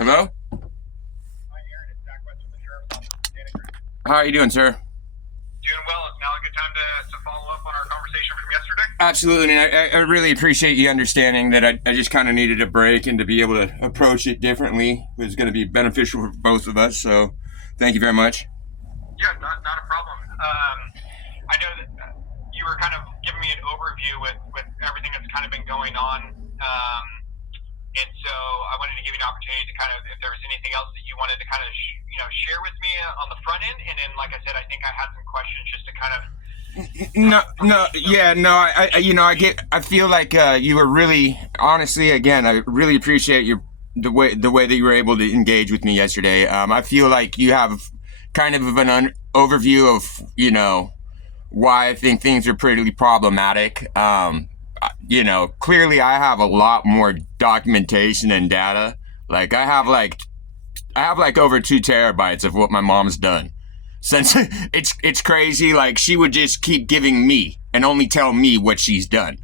Hello? How are you doing, sir? Doing well. Is now a good time to follow up on our conversation from yesterday? Absolutely. And I really appreciate you understanding that I just kind of needed a break and to be able to approach it differently was going to be beneficial for both of us. So thank you very much. Yeah, not a problem. I know that you were kind of giving me an overview with everything that's kind of been going on. And so I wanted to give you an opportunity to kind of, if there was anything else that you wanted to kind of, share with me on the front end. And then, like I said, I think I had some questions just to kind of. I feel like you were really, honestly, again, I really appreciate the way that you were able to engage with me yesterday. I feel like you have kind of an overview of, why I think things are pretty problematic. Clearly I have a lot more documentation and data. Like I have like over 2 terabytes of what my mom's done. Since it's crazy. Like she would just keep giving me and only tell me what she's done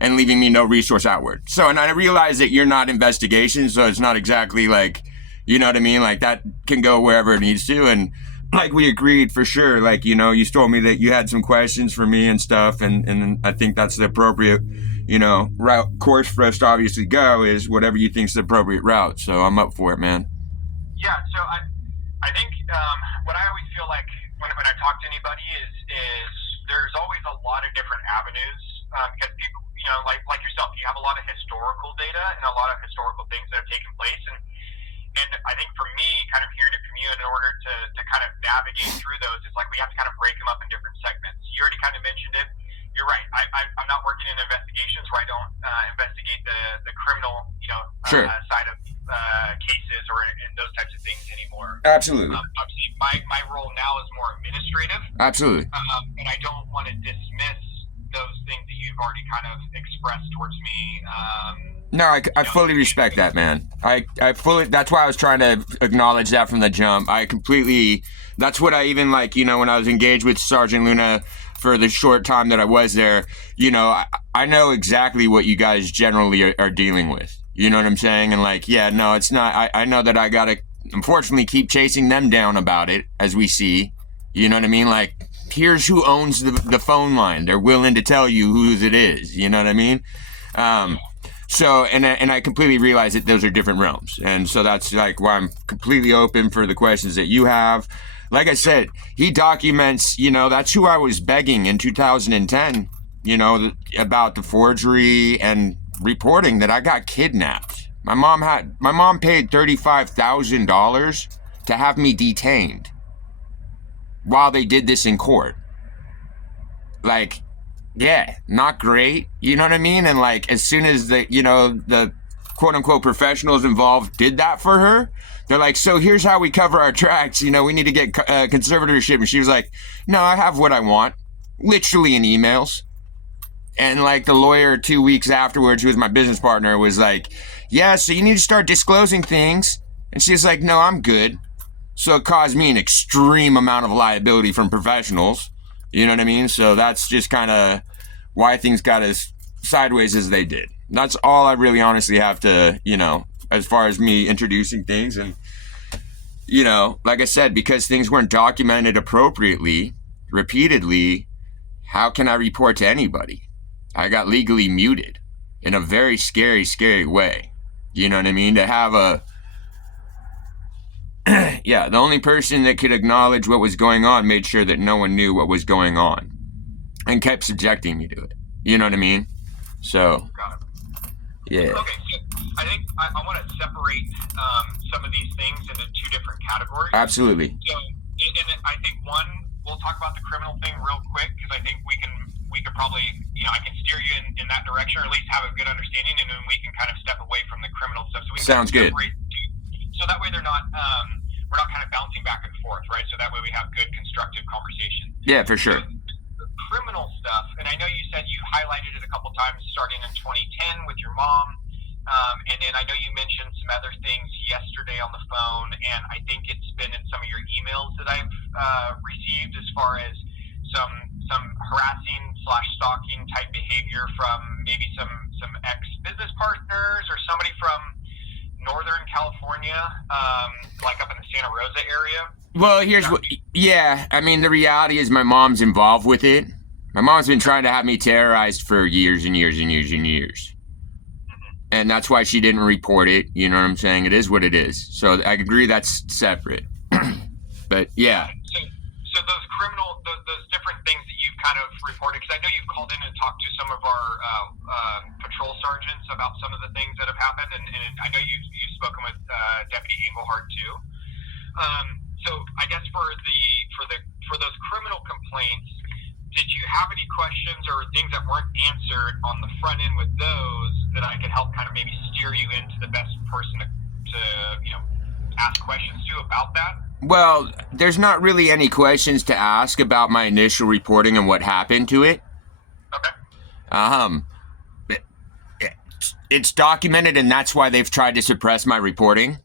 and leaving me no resource outward. So, and I realize that you're not investigation, so it's not exactly like, you know what I mean? Like that can go wherever it needs to. And like we agreed for sure, like, you told me that you had some questions for me and stuff. And I think that's the appropriate, course for us to obviously go is whatever you think's the appropriate route. So I'm up for it, man. Yeah. So I think what I always feel like when I talk to anybody is there's always a lot of different avenues because people, like yourself, you have a lot of historical data and a lot of historical things that have taken place. And I think for me, kind of hearing it from you in order to kind of navigate through those, it's like we have to kind of break them up in different segments. You already kind of mentioned it. You're right. I'm not working in investigations where I don't investigate the criminal, Sure. Side of cases or in those types of things anymore. Absolutely. Obviously, my role now is more administrative. Absolutely. And I don't want to dismiss those things that you've already kind of expressed towards me. No, I fully respect that, man. I fully, that's why I was trying to acknowledge that from the jump. That's what I even like, when I was engaged with Sergeant Luna for the short time that I was there, I know exactly what you guys generally are dealing with. You know what I'm saying? And like, yeah, no, it's not, I know that I gotta, unfortunately, keep chasing them down about it, as we see. You know what I mean? Like, here's who owns the phone line. They're willing to tell you whose it is. You know what I mean? So, and I completely realize that those are different realms. And so that's like why I'm completely open for the questions that you have. Like I said, he documents, that's who I was begging in 2010, about the forgery and reporting that I got kidnapped. My mom paid $35,000 to have me detained while they did this in court. Like, yeah, not great. You know what I mean? And like, as soon as the quote unquote professionals involved did that for her, they're like, so here's how we cover our tracks. We need to get conservatorship. And she was like, no, I have what I want. Literally in emails. And like the lawyer 2 weeks afterwards, who was my business partner, was like, yeah, so you need to start disclosing things. And she's like, no, I'm good. So it caused me an extreme amount of liability from professionals. You know what I mean? So that's just kind of why things got as sideways as they did. That's all I really honestly have to, as far as me introducing things. And, like I said, because things weren't documented appropriately, repeatedly, how can I report to anybody? I got legally muted in a very scary, scary way. You know what I mean? To have yeah, the only person that could acknowledge what was going on made sure that no one knew what was going on and kept subjecting me to it. You know what I mean? So, yeah. Okay, so I think I want to separate some of these things into 2 different categories. Absolutely. So, and I think one, we'll talk about the criminal thing real quick because I think we could probably, I can steer you in that direction or at least have a good understanding, and then we can kind of step away from the criminal stuff. So we can Sounds good. So that way we're not kind of bouncing back and forth, right? So that way we have good constructive conversation. Yeah, for sure. The criminal stuff, and I know you said you highlighted it a couple times starting in 2010 with your mom, and then I know you mentioned some other things yesterday on the phone, and I think it's been in some of your emails that I've received as far as some harassing / stalking type behavior from maybe some ex-business partners or somebody from Northern California California, like up in the Santa Rosa area. Well, I mean, the reality is my mom's involved with it. My mom's been trying to have me terrorized for years and years and years and years. And that's why she didn't report it. You know what I'm saying? It is what it is. So I agree that's separate. But yeah. So those different things that you've kind of reported, because I know you've called in and talked to some of our patrol sergeants about some of the things that have happened, and I know you've spoken with Deputy Englehart too. So I guess for those criminal complaints, did you have any questions or things that weren't answered on the front end with those that I could help kind of maybe steer you into the best person to ask questions to about that? Well, there's not really any questions to ask about my initial reporting and what happened to it. Okay. It's documented, and that's why they've tried to suppress my reporting.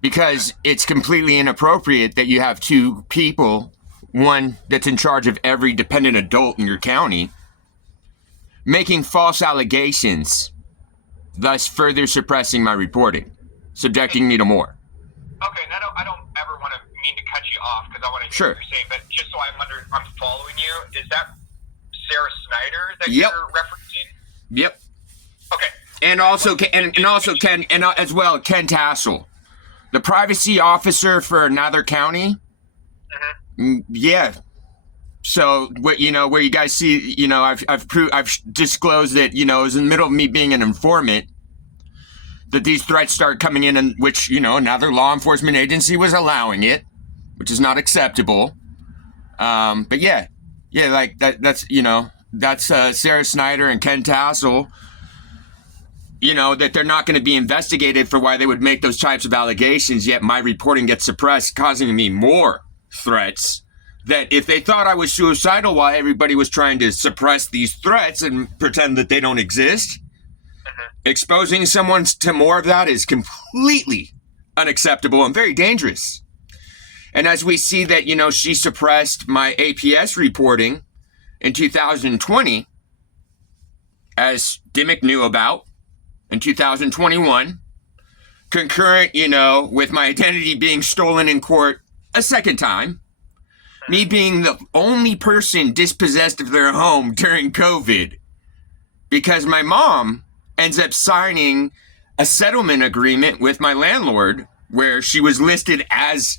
Because it's completely inappropriate that you have two people, one that's in charge of every dependent adult in your county, making false allegations, thus further suppressing my reporting, subjecting me to more. Okay, and I don't ever want to mean to cut you off because I want to hear what you're saying, but just so I'm following you, is that Sarah Snyder that you're referencing? Yep. Okay. And also as well Ken Tassel, the privacy officer for another county. Mm-hmm. Yeah. So where you guys see, I've disclosed that, it was in the middle of me being an informant that these threats started coming in, and which, another law enforcement agency was allowing it, which is not acceptable. But like that's Sarah Snyder and Ken Tassel, that they're not going to be investigated for why they would make those types of allegations, yet my reporting gets suppressed, causing me more threats. That if they thought I was suicidal while everybody was trying to suppress these threats and pretend that they don't exist, exposing someone to more of that is completely unacceptable and very dangerous. And as we see that, she suppressed my APS reporting in 2020, as dimic knew about in 2021, concurrent, with my identity being stolen in court a second time, me being the only person dispossessed of their home during COVID, because my mom ends up signing a settlement agreement with my landlord where she was listed as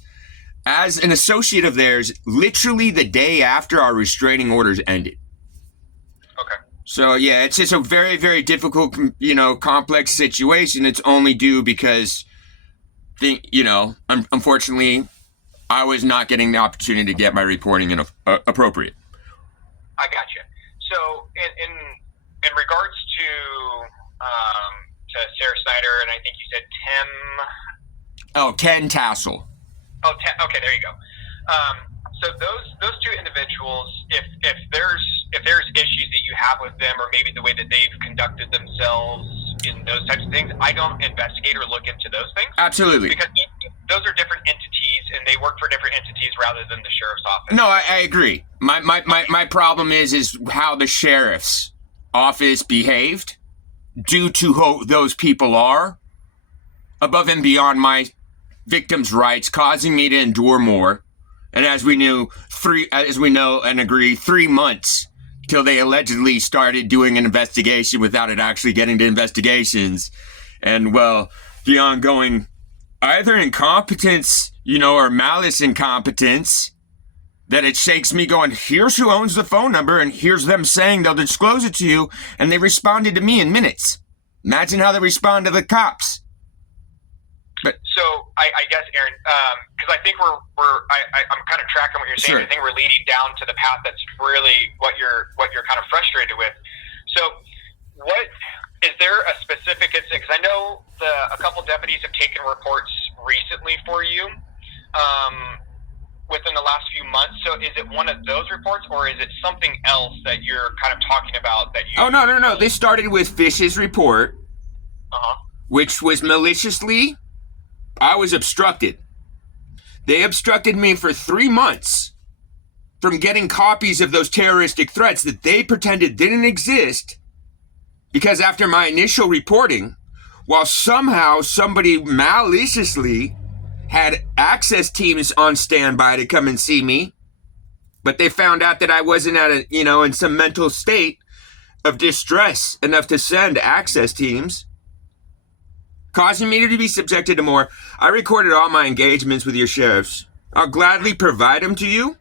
an associate of theirs literally the day after our restraining orders ended. Okay. So yeah, it's just a very, very difficult, complex situation. It's only due because, unfortunately, I was not getting the opportunity to get my reporting appropriate. I gotcha. So in regards to Sarah Snyder, and I think you said Ken Tassel. Okay, there you go. So those two individuals, if there's issues that you have with them, or maybe the way that they've conducted themselves in those types of things, I don't investigate or look into those things. Absolutely. Because those are different entities, and they work for different entities rather than the sheriff's office. No, I agree. My problem is how the sheriff's office behaved due to who those people are, above and beyond my victims' rights, causing me to endure more. And as we know and agree, 3 months till they allegedly started doing an investigation without it actually getting to investigations. And well, the ongoing either incompetence, or malice incompetence, that it shakes me going, here's who owns the phone number, and here's them saying they'll disclose it to you, and they responded to me in minutes. Imagine how they respond to the cops. So I guess, Aaron, because I think I'm kind of tracking what you're saying. Sure. I think we're leading down to the path that's really what you're kind of frustrated with. So, what is there a specific incident? Because I know a couple deputies have taken reports recently for you within the last few months. So, is it one of those reports, or is it something else that you're kind of talking about that you? Oh no! They started with Fish's report, which was maliciously. I was obstructed. They obstructed me for 3 months from getting copies of those terroristic threats that they pretended didn't exist, because after my initial reporting, while somehow somebody maliciously had access teams on standby to come and see me, but they found out that I wasn't in some mental state of distress enough to send access teams, causing me to be subjected to more. I recorded all my engagements with your sheriffs. I'll gladly provide them to you.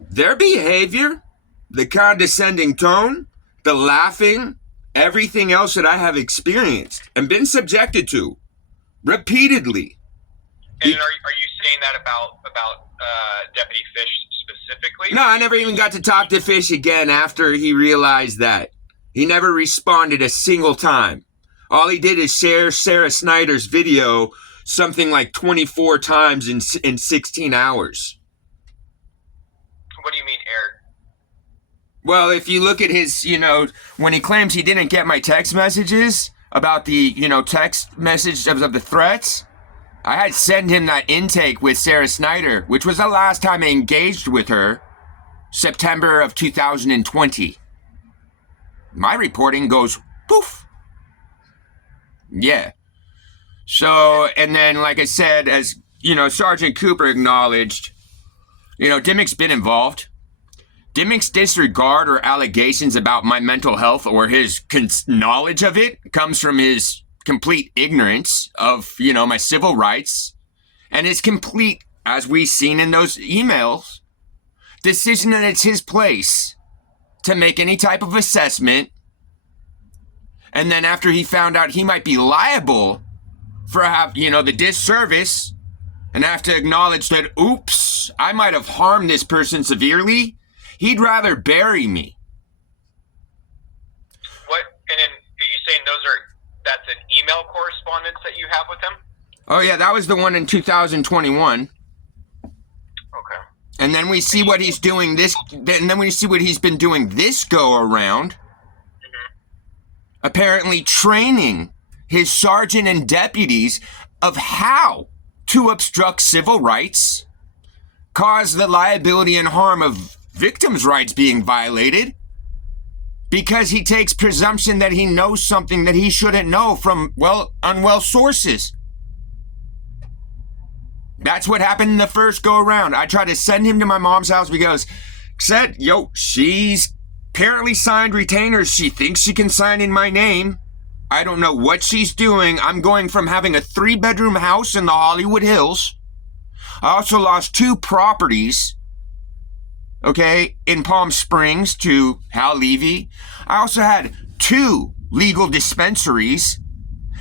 Their behavior, the condescending tone, the laughing, everything else that I have experienced and been subjected to repeatedly. And are you saying that about Deputy Fish specifically? No, I never even got to talk to Fish again after he realized that. He never responded a single time. All he did is share Sarah Snyder's video something like 24 times in 16 hours. What do you mean aired? Well, if you look at his, when he claims he didn't get my text messages about the, text message of the threats, I had sent him that intake with Sarah Snyder, which was the last time I engaged with her, September of 2020. My reporting goes poof. Yeah. So, and then, like I said, as, Sergeant Cooper acknowledged, Dimic's been involved. Dimic's disregard or allegations about my mental health or his knowledge of it comes from his complete ignorance of, my civil rights and his complete, as we've seen in those emails, decision that it's his place to make any type of assessment. And then after he found out he might be liable for the disservice and have to acknowledge that, oops, I might have harmed this person severely, he'd rather bury me. What? And then are you saying that's an email correspondence that you have with him? Oh yeah, that was the one in 2021. Okay. And then we see what he's doing what he's been doing this go around. Mm-hmm. Apparently training his sergeant and deputies of how to obstruct civil rights, cause the liability and harm of victims' rights being violated, because he takes presumption that he knows something that he shouldn't know from, unwell sources. That's what happened in the first go around. I tried to send him to my mom's house because she's apparently signed retainers. She thinks she can sign in my name. I don't know what she's doing. I'm going from having a 3-bedroom house in the Hollywood Hills. I also lost 2 properties, in Palm Springs to Hal Levy. I also had 2 legal dispensaries.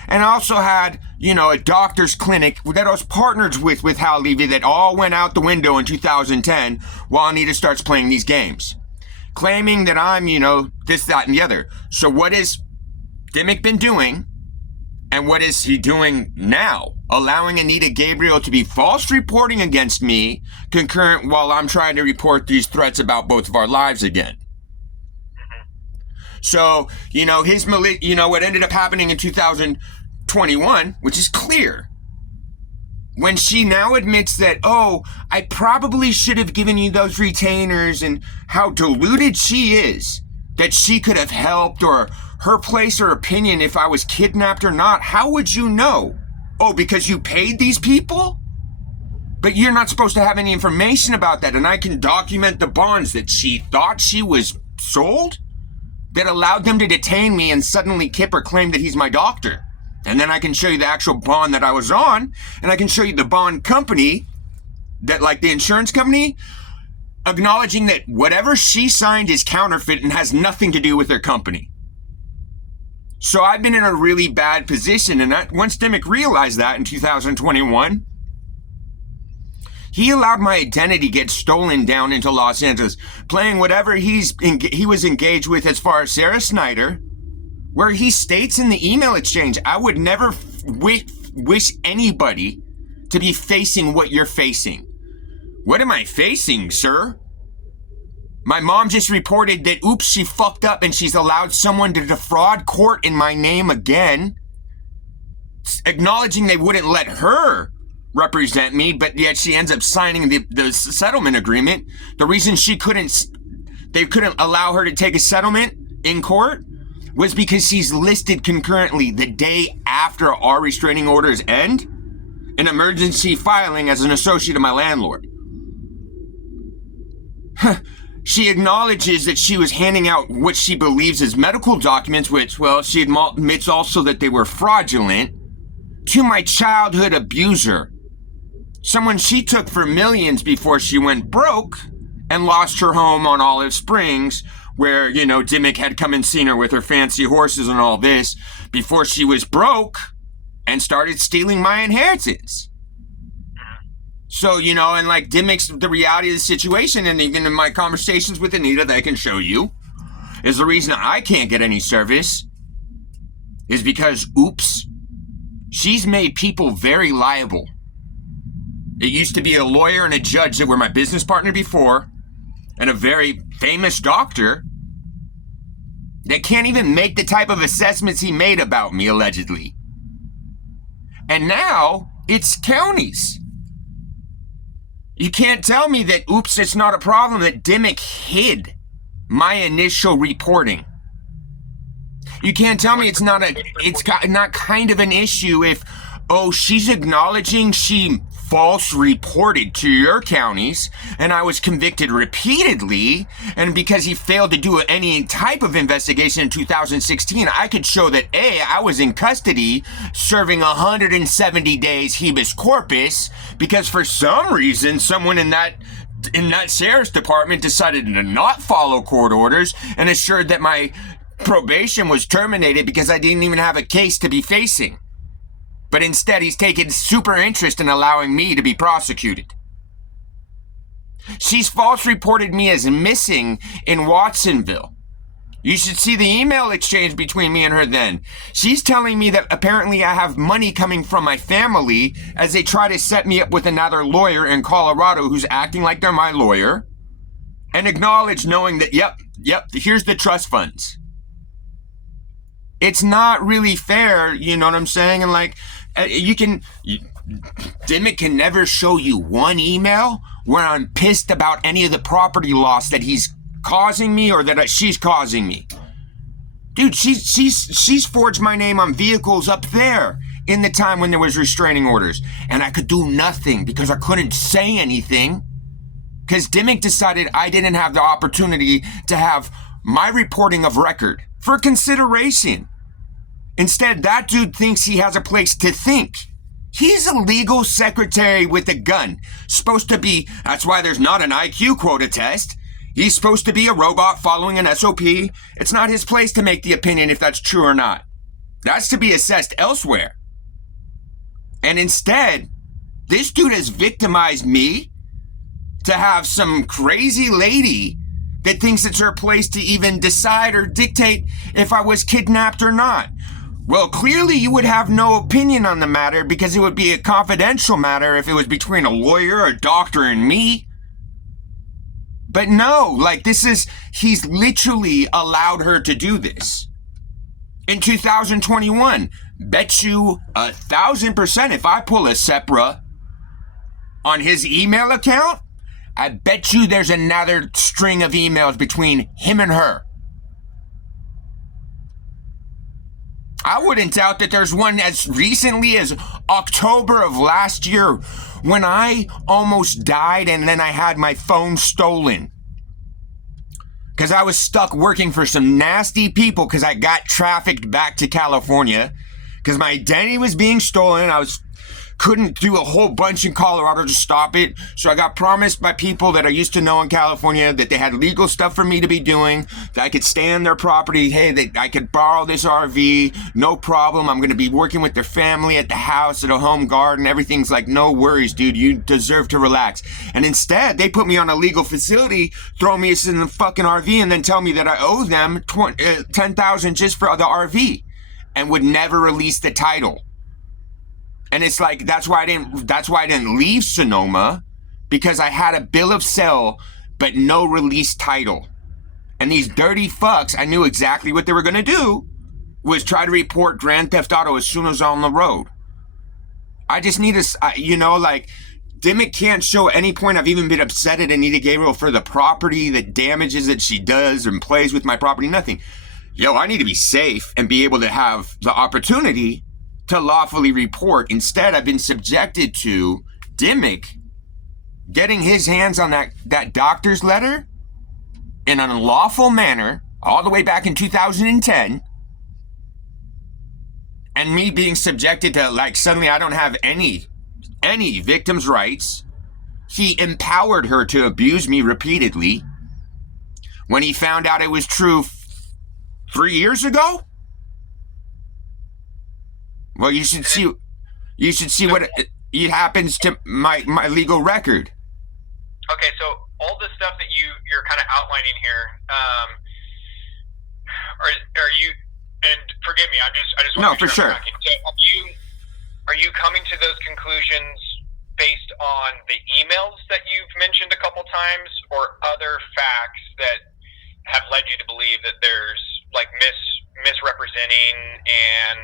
And I also had, a doctor's clinic that I was partnered with Hal Levy that all went out the window in 2010 while Anita starts playing these games. Claiming that I'm, this, that, and the other. So what has Dimic been doing? And what is he doing now? Allowing Anita Gabriel to be false reporting against me concurrent while I'm trying to report these threats about both of our lives again. So, what ended up happening in 2021, which is clear, when she now admits that, I probably should have given you those retainers, and how deluded she is, that she could have helped, or her place or opinion if I was kidnapped or not. How would you know? Oh, because you paid these people? But you're not supposed to have any information about that, and I can document the bonds that she thought she was sold that allowed them to detain me, and suddenly Kipper claimed that he's my doctor. And then I can show you the actual bond that I was on, and I can show you the bond company, that like the insurance company, acknowledging that whatever she signed is counterfeit and has nothing to do with their company. So I've been in a really bad position, and once Dimic realized that in 2021, he allowed my identity get stolen down into Los Angeles, playing whatever he was engaged with as far as Sarah Snyder, where he states in the email exchange, I would never wish anybody to be facing what you're facing. What am I facing, sir? My mom just reported that, oops, she fucked up and she's allowed someone to defraud court in my name again, acknowledging they wouldn't let her represent me, but yet she ends up signing the settlement agreement. The reason they couldn't allow her to take a settlement in court was because she's listed concurrently the day after our restraining orders end, an emergency filing as an associate of my landlord. She acknowledges that she was handing out what she believes is medical documents, which, well, she admits also that they were fraudulent, to my childhood abuser. Someone she took for millions before she went broke and lost her home on Olive Springs, where, you know, Dimic had come and seen her with her fancy horses and all this before she was broke and started stealing my inheritance. So, you know, and like Dimic's, the reality of the situation, and even in my conversations with Anita that I can show you, is the reason I can't get any service is because, oops, she's made people very liable. It used to be a lawyer and a judge that were my business partner before, and a very famous doctor that can't even make the type of assessments he made about me, allegedly. And now it's counties. You can't tell me that, oops, it's not a problem, that Dimic hid my initial reporting. You can't tell me it's not kind of an issue if, oh, she's acknowledging she false reported to your counties and I was convicted repeatedly, and because he failed to do any type of investigation in 2016, I could show that A, I was in custody serving 170 days habeas corpus because for some reason someone in that sheriff's department decided to not follow court orders and assured that my probation was terminated because I didn't even have a case to be facing. But instead, he's taken super interest in allowing me to be prosecuted. She's false reported me as missing in Watsonville. You should see the email exchange between me and her then. She's telling me that apparently I have money coming from my family as they try to set me up with another lawyer in Colorado who's acting like they're my lawyer, and acknowledge knowing that, yep, here's the trust funds. It's not really fair, you know what I'm saying? And like, Dimic can never show you one email where I'm pissed about any of the property loss that he's causing me or that she's causing me. Dude, she's forged my name on vehicles up there in the time when there was restraining orders. And I could do nothing because I couldn't say anything because Dimic decided I didn't have the opportunity to have my reporting of record for consideration. Instead, that dude thinks he has a place to think. He's a legal secretary with a gun. Supposed to be, that's why there's not an IQ quota test. He's supposed to be a robot following an SOP. It's not his place to make the opinion if that's true or not. That's to be assessed elsewhere. And instead, this dude has victimized me to have some crazy lady that thinks it's her place to even decide or dictate if I was kidnapped or not. Well, clearly you would have no opinion on the matter because it would be a confidential matter if it was between a lawyer, a doctor, and me. But no, like he's literally allowed her to do this. In 2021, bet you 1,000% if I pull a SEPRA on his email account, I bet you there's another string of emails between him and her. I wouldn't doubt that there's one as recently as October of last year when I almost died and then I had my phone stolen. Because I was stuck working for some nasty people because I got trafficked back to California. Because my identity was being stolen. Couldn't do a whole bunch in Colorado to stop it. So I got promised by people that I used to know in California that they had legal stuff for me to be doing, that I could stay on their property. Hey, I could borrow this RV, no problem. I'm going to be working with their family at the house, at a home garden. Everything's like, no worries, dude. You deserve to relax. And instead, they put me on a legal facility, throw me in the fucking RV, and then tell me that I owe them $10,000 just for the RV and would never release the title. And it's like, that's why I didn't leave Sonoma, because I had a bill of sale, but no release title. And these dirty fucks, I knew exactly what they were going to do, was try to report Grand Theft Auto as soon as I'm on the road. I just need Dimic can't show any point I've even been upset at Anita Gabriel for the property, the damages that she does and plays with my property, nothing. yo, I need to be safe and be able to have the opportunity to lawfully report. Instead, I've been subjected to dimic getting his hands on that doctor's letter in an unlawful manner all the way back in 2010, and me being subjected to, like, suddenly I don't have any victim's rights. He empowered her to abuse me repeatedly when he found out it was true 3 years ago. Well, you should see what it happens to my legal record. Okay, so all the stuff that you're kind of outlining here, are you? And forgive me, I just want to for sure. So are you coming to those conclusions based on the emails that you've mentioned a couple times, or other facts that have led you to believe that there's like misrepresenting and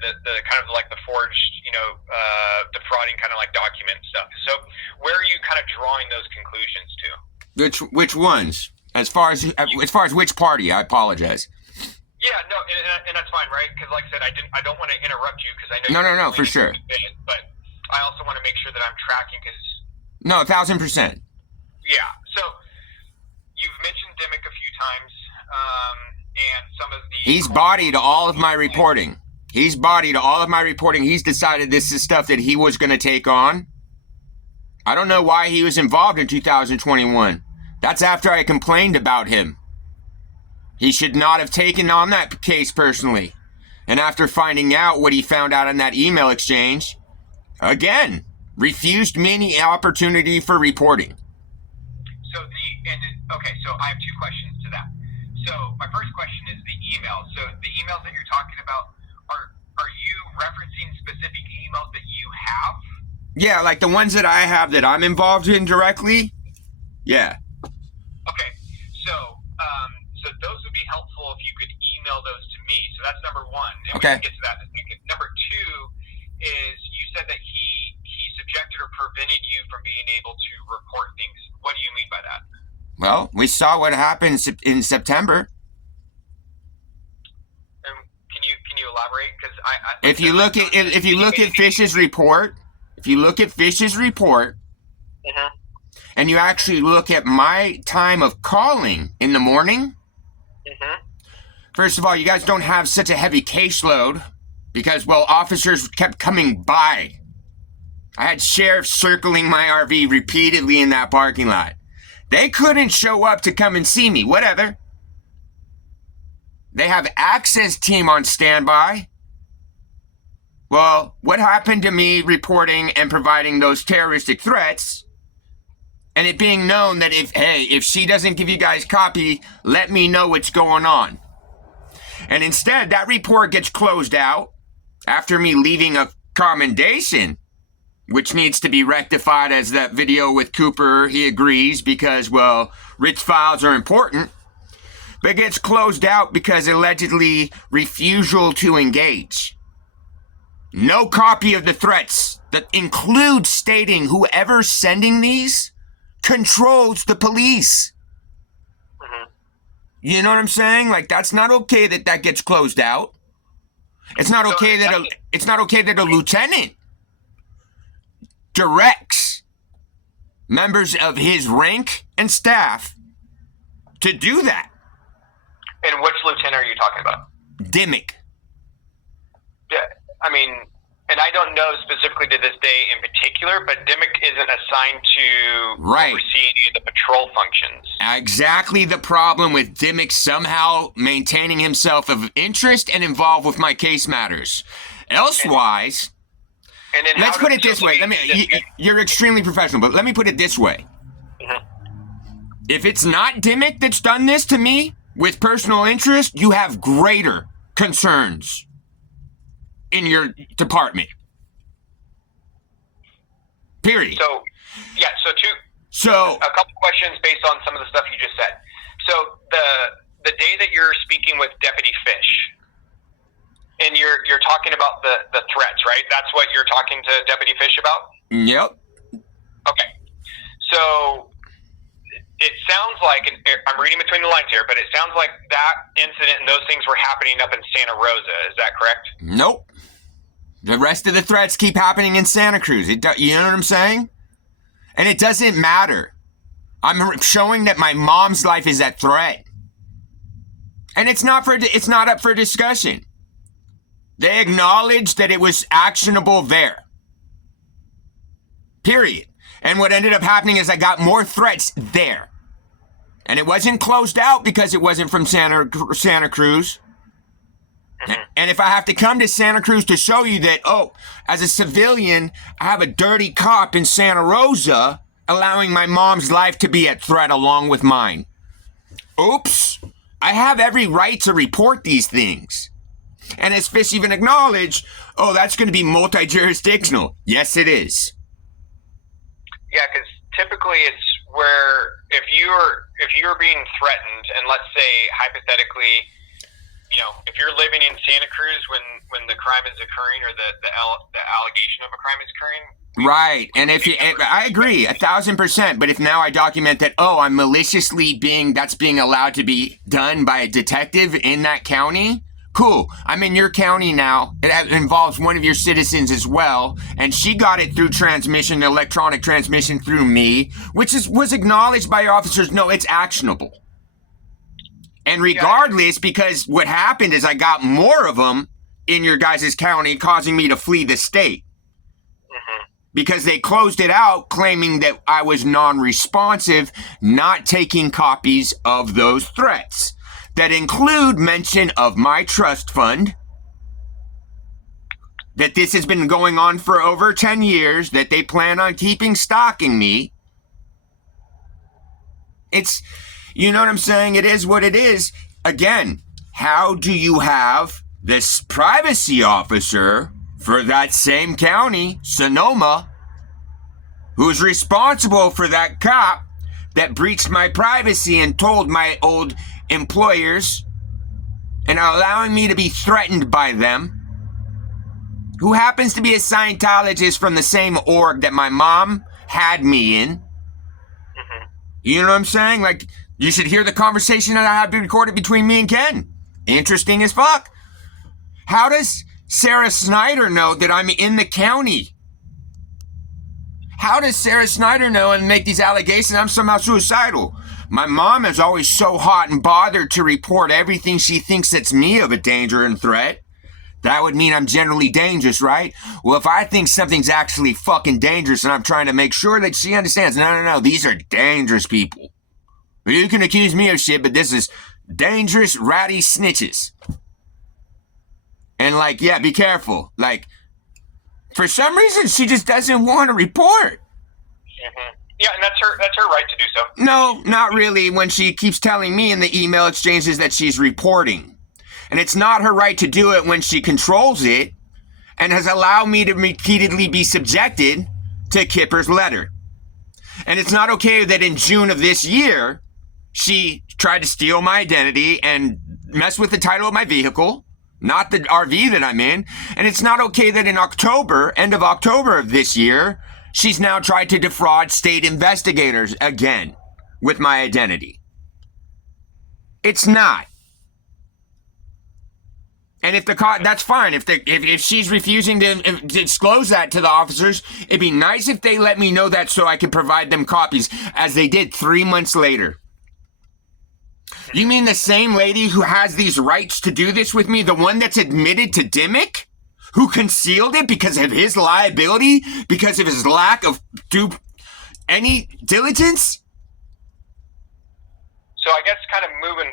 the kind of like the forged defrauding kind of like document stuff? So where are you kind of drawing those conclusions to? Which ones? As far as which party? I apologize. Yeah, no, and that's fine, right? Because like I said, I don't want to interrupt you because I know no, for sure. But I also want to make sure that I'm tracking because. No, 1,000%. Yeah. So you've mentioned dimic a few times, and some of the. He's bodied all of my reporting. He's decided this is stuff that he was going to take on. I don't know why he was involved in 2021. That's after I complained about him. He should not have taken on that case personally. And after finding out what he found out in that email exchange, again, refused me any opportunity for reporting. Okay, so I have two questions to that. So my first question is the emails. So the emails that you're talking about, are you referencing specific emails that you have? Yeah, like the ones that I have that I'm involved in directly. Yeah. Okay, so those would be helpful if you could email those to me. So that's number one. And okay. We can get to that in a second. Number two is you said that he subjected or prevented you from being able to report things. What do you mean by that? Well, we saw what happened in September. Can you elaborate? Because if you look at Fish's report, uh-huh. and you actually look at my time of calling in the morning, uh-huh. First of all, you guys don't have such a heavy caseload because, well, officers kept coming by. I had sheriffs circling my RV repeatedly in that parking lot. They couldn't show up to come and see me, whatever. They have access team on standby. Well, what happened to me reporting and providing those terroristic threats, and it being known that if she doesn't give you guys copy, let me know what's going on. And instead, that report gets closed out after me leaving a commendation, which needs to be rectified as that video with Cooper, he agrees because, well, rich files are important, but gets closed out because allegedly refusal to engage. No copy of the threats that include stating whoever's sending these controls the police. Mm-hmm. You know what I'm saying? Like, that's not okay that gets closed out. It's not okay that a lieutenant directs members of his rank and staff to do that. And which lieutenant are you talking about? Dimic. Yeah, I mean, and I don't know specifically to this day in particular, but Dimic isn't assigned to oversee any of the patrol functions. Exactly the problem with Dimic somehow maintaining himself of interest and involved with my case matters. Elsewise, and then let's put it this way. You're extremely professional, but let me put it this way. Mm-hmm. If it's not Dimic that's done this to me with personal interest, you have greater concerns in your department. Period. So, yeah, So a couple questions based on some of the stuff you just said. So the day that you're speaking with Deputy Fish, and you're talking about the threats, right? That's what you're talking to Deputy Fish about? Yep. Okay. So it sounds like, and I'm reading between the lines here, but it sounds like that incident and those things were happening up in Santa Rosa. Is that correct? Nope. The rest of the threats keep happening in Santa Cruz. You know what I'm saying? And it doesn't matter. I'm showing that my mom's life is at threat. And it's not up for discussion. They acknowledged that it was actionable there. Period. And what ended up happening is I got more threats there. And it wasn't closed out because it wasn't from Santa Cruz. Mm-hmm. And if I have to come to Santa Cruz to show you that, oh, as a civilian, I have a dirty cop in Santa Rosa allowing my mom's life to be at threat along with mine. Oops. I have every right to report these things. And as Fish even acknowledged, oh, that's going to be multi-jurisdictional. Yes, it is. Yeah, because typically it's where if you're being threatened, and let's say hypothetically, you know, if you're living in Santa Cruz when the crime is occurring or the allegation of a crime is occurring. Right, and I agree 1,000%. But if now I document that, oh, I'm maliciously being allowed to be done by a detective in that county. Cool. I'm in your county now. It involves one of your citizens as well. And she got it through transmission, electronic transmission through me, which was acknowledged by your officers. No, it's actionable. And regardless, because what happened is I got more of them in your guys' county, causing me to flee the state. Mm-hmm. Because they closed it out, claiming that I was non-responsive, not taking copies of those threats. That include mention of my trust fund, that this has been going on for over 10 years, that they plan on keeping stalking me. It's, you know what I'm saying? It is what it is. Again, how do you have this privacy officer for that same county, Sonoma, who's responsible for that cop that breached my privacy and told my old employers and are allowing me to be threatened by them, who happens to be a Scientologist from the same org that my mom had me in. Mm-hmm. You know what I'm saying? Like, you should hear the conversation that I have recorded between me and Ken. Interesting as fuck. How does Sarah Snyder know that I'm in the county? How does Sarah Snyder know and make these allegations I'm somehow suicidal? My mom is always so hot and bothered to report everything she thinks that's me of a danger and threat. That would mean I'm generally dangerous, right? Well, if I think something's actually fucking dangerous and I'm trying to make sure that she understands, no, these are dangerous people. You can accuse me of shit, but this is dangerous, ratty snitches. And like, yeah, be careful. Like, for some reason, she just doesn't want to report. Mm-hmm. Yeah, and that's her right to do so. No, not really, when she keeps telling me in the email exchanges that she's reporting. And it's not her right to do it when she controls it and has allowed me to repeatedly be subjected to Kipper's letter. And it's not okay that in June of this year, she tried to steal my identity and mess with the title of my vehicle, not the RV that I'm in. And it's not okay that in October, end of October of this year, she's now tried to defraud state investigators again with my identity. It's not. And if that's fine. If she's refusing to disclose that to the officers, it'd be nice if they let me know that so I could provide them copies, as they did 3 months later. You mean the same lady who has these rights to do this with me, the one that's admitted to dimic? Who concealed it because of his liability? Because of his lack of any diligence? So I guess kind of moving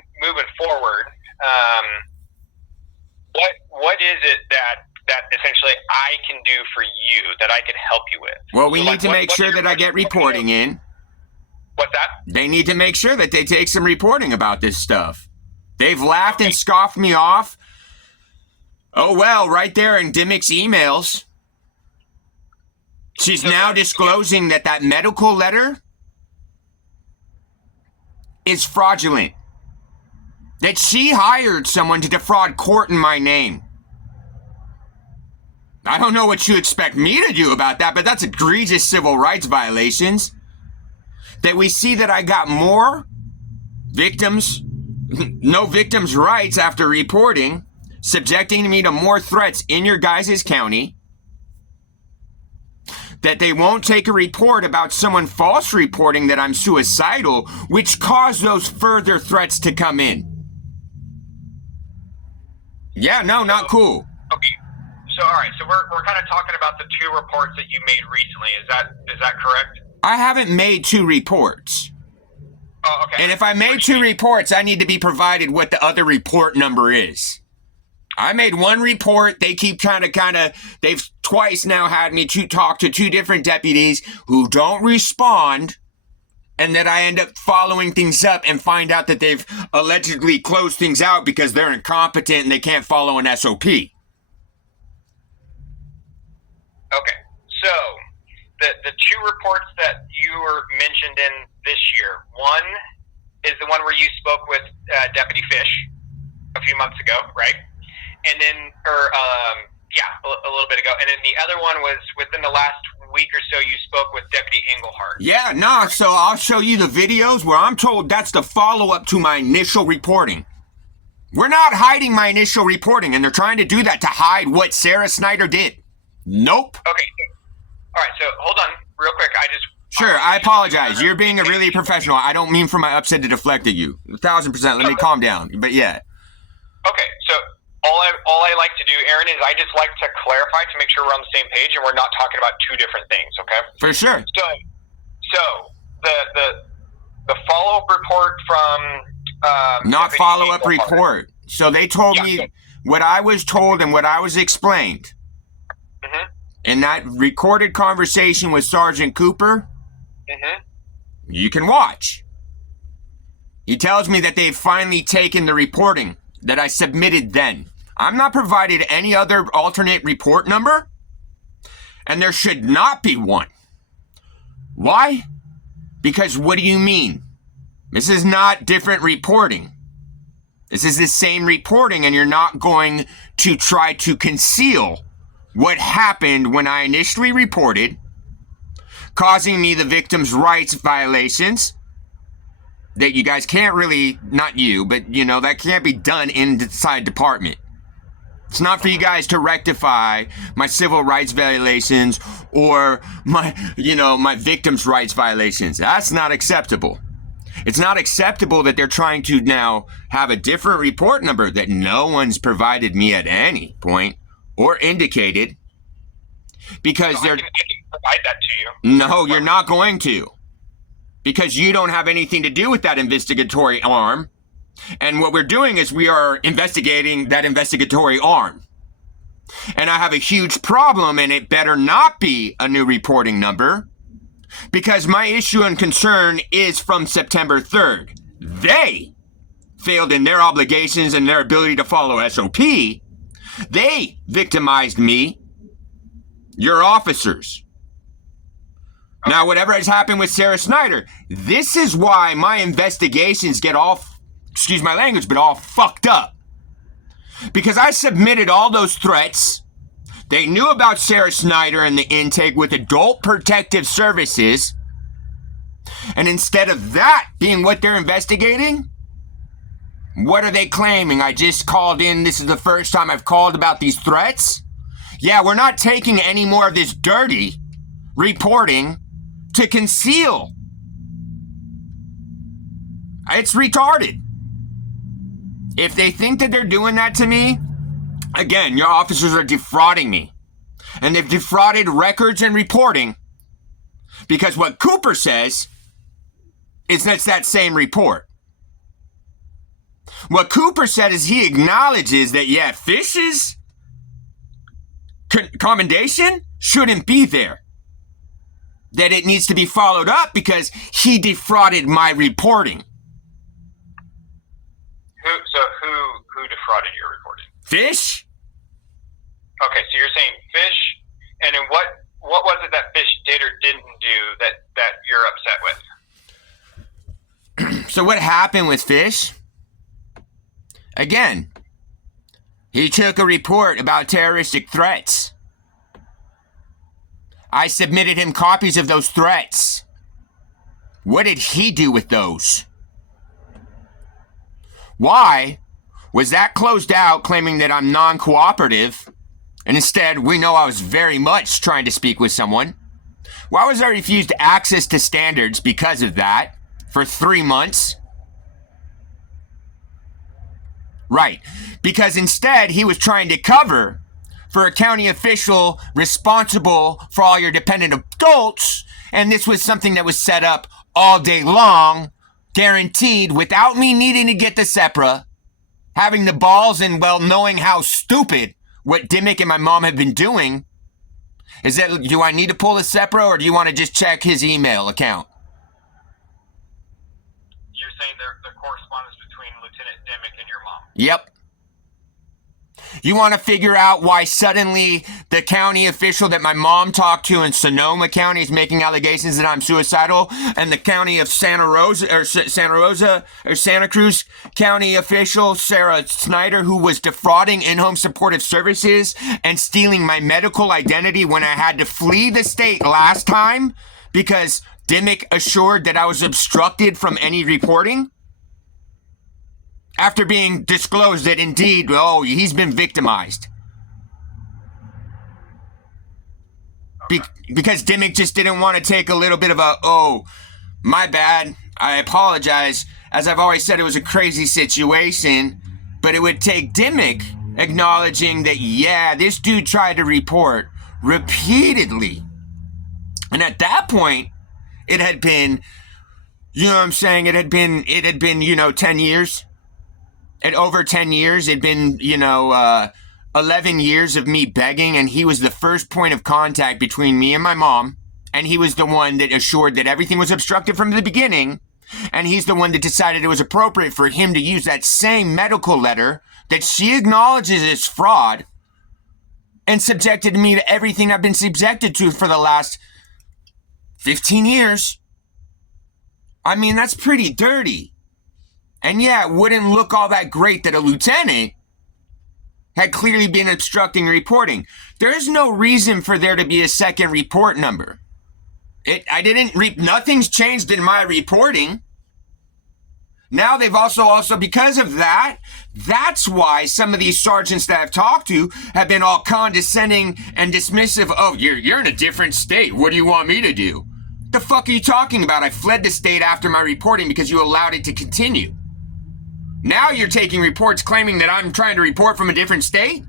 forward, what is it that essentially I can do for you, that I can help you with? Well, we need to make sure that I get reporting in. What's that? They need to make sure that they take some reporting about this stuff. They've laughed and scoffed me off. Oh, well, right there in Dimic's emails. She's now disclosing that medical letter is fraudulent. That she hired someone to defraud court in my name. I don't know what you expect me to do about that, but that's egregious civil rights violations. that we see that I got more victims, no victims' rights after reporting, subjecting me to more threats in your guys' county, that they won't take a report about someone false reporting that I'm suicidal, which caused those further threats to come in. Yeah, no, not cool. Okay. So, all right. So we're kind of talking about the 2 reports that you made recently. Is that correct? I haven't made 2 reports. Oh, okay. And if I made 2 reports, I need to be provided what the other report number is. I made 1 report. They keep trying to they've twice now had me to talk to 2 different deputies who don't respond, and that I end up following things up and find out that they've allegedly closed things out because they're incompetent and they can't follow an SOP. Okay. So the 2 reports that you were mentioned in this year, one is the one where you spoke with Deputy Fish a few months ago, right? And then, a little bit ago. And then the other one was within the last week or so, you spoke with Deputy Englehart. Yeah, no, so I'll show you the videos where I'm told that's the follow-up to my initial reporting. We're not hiding my initial reporting, and they're trying to do that to hide what Sarah Snyder did. Nope. Okay. All right, so hold on real quick. Sure, I apologize. You're being a really professional. I don't mean for my upset to deflect at you. 1,000%. Let me calm down. But yeah. Okay, so all I like to do, Aaron, is I just like to clarify to make sure we're on the same page and we're not talking about 2 different things, okay? For sure. So the follow-up report from... not follow-up report. So they told me what I was told and what I was explained. Mm-hmm. In that recorded conversation with Sergeant Cooper, mm-hmm. You can watch. He tells me that they've finally taken the reporting that I submitted then. I'm not provided any other alternate report number, and there should not be one. Why? Because what do you mean? This is not different reporting. This is the same reporting, and you're not going to try to conceal what happened when I initially reported, causing me the victim's rights violations that you guys can't really, not you, but you know, that can't be done inside department. It's not for you guys to rectify my civil rights violations or my victim's rights violations. That's not acceptable. It's not acceptable that they're trying to now have a different report number that no one's provided me at any point or indicated, because I can provide that to you. No, you're not going to, because you don't have anything to do with that investigatory arm. And what we're doing is we are investigating that investigatory arm. And I have a huge problem, and it better not be a new reporting number, because my issue and concern is from September 3rd. They failed in their obligations and their ability to follow SOP. They victimized me, your officers. Now, whatever has happened with Sarah Snyder, this is why my investigations get all, excuse my language, but all fucked up. Because I submitted all those threats. They knew about Sarah Snyder and the intake with Adult Protective Services. And instead of that being what they're investigating, what are they claiming? I just called in. This is the first time I've called about these threats. Yeah, we're not taking any more of this dirty reporting to conceal. It's retarded. If they think that they're doing that to me, again, your officers are defrauding me. And they've defrauded records and reporting, because what Cooper says is that's that same report. What Cooper said is he acknowledges that, yeah, Fish's commendation shouldn't be there. That it needs to be followed up because he defrauded my reporting. Who defrauded your reporting? Fish? Okay, so you're saying Fish, and then what was it that Fish did or didn't do that you're upset with? So what happened with Fish? Again, he took a report about terroristic threats. I submitted him copies of those threats. What did he do with those? Why was that closed out, claiming that I'm non-cooperative, and instead we know I was very much trying to speak with someone? Why was I refused access to standards because of that for 3 months? Right, because instead he was trying to cover for a county official responsible for all your dependent adults, and this was something that was set up all day long, guaranteed, without me needing to get the SEPRA, having the balls, and, well, knowing how stupid what Dimic and my mom have been doing. Is that, do I need to pull a SEPRA, or do you want to just check his email account? You're saying the correspondence between Lieutenant Dimic and your mom? Yep. You want to figure out why suddenly the county official that my mom talked to in Sonoma County is making allegations that I'm suicidal, and the county of Santa Cruz County official Sarah Snyder, who was defrauding in-home supportive services and stealing my medical identity when I had to flee the state last time because Dimic assured that I was obstructed from any reporting? After being disclosed that indeed, oh, he's been victimized. Because Dimic just didn't want to take a little bit of a, oh, my bad, I apologize. As I've always said, it was a crazy situation, but it would take Dimic acknowledging that, yeah, this dude tried to report repeatedly. And at that point, it had been, you know what I'm saying, it had been, 10 years. At over 10 years, it'd been, 11 years of me begging, and he was the first point of contact between me and my mom, and he was the one that assured that everything was obstructed from the beginning, and he's the one that decided it was appropriate for him to use that same medical letter that she acknowledges as fraud and subjected me to everything I've been subjected to for the last 15 years. I mean, that's pretty dirty. And yeah, it wouldn't look all that great that a lieutenant had clearly been obstructing reporting. There's no reason for there to be a second report number. Nothing's changed in my reporting. Now they've also because of that, that's why some of these sergeants that I've talked to have been all condescending and dismissive. Oh, you're in a different state. What do you want me to do? The fuck are you talking about? I fled the state after my reporting because you allowed it to continue. Now you're taking reports claiming that I'm trying to report from a different state?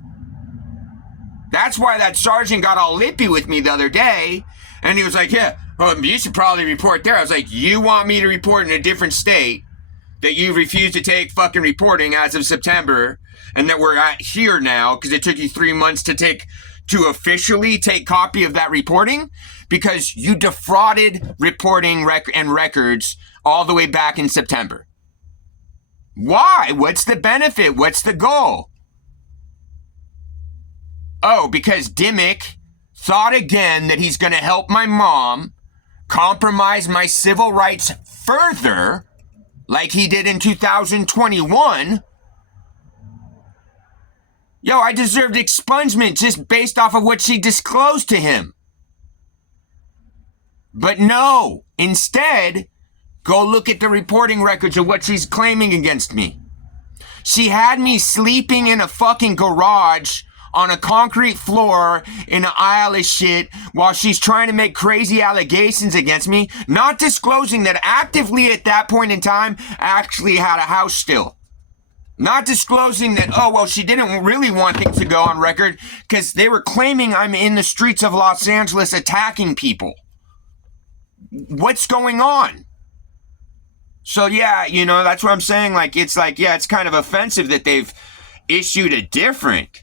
That's why that sergeant got all lippy with me the other day, and he was like, yeah, well, you should probably report there. I was like, you want me to report in a different state that you refused to take fucking reporting as of September, and that we're at here now because it took you 3 months to officially take copy of that reporting? Because you defrauded reporting and records all the way back in September. Why? What's the benefit? What's the goal? Oh, because Dimic thought again that he's going to help my mom compromise my civil rights further, like he did in 2021. Yo, I deserved expungement just based off of what she disclosed to him. But no, instead, go look at the reporting records of what she's claiming against me. She had me sleeping in a fucking garage on a concrete floor in an aisle of shit while she's trying to make crazy allegations against me, not disclosing that actively at that point in time, I actually had a house still. Not disclosing that, oh, well, she didn't really want things to go on record because they were claiming I'm in the streets of Los Angeles attacking people. What's going on? So yeah, that's what I'm saying. It's kind of offensive that they've issued a different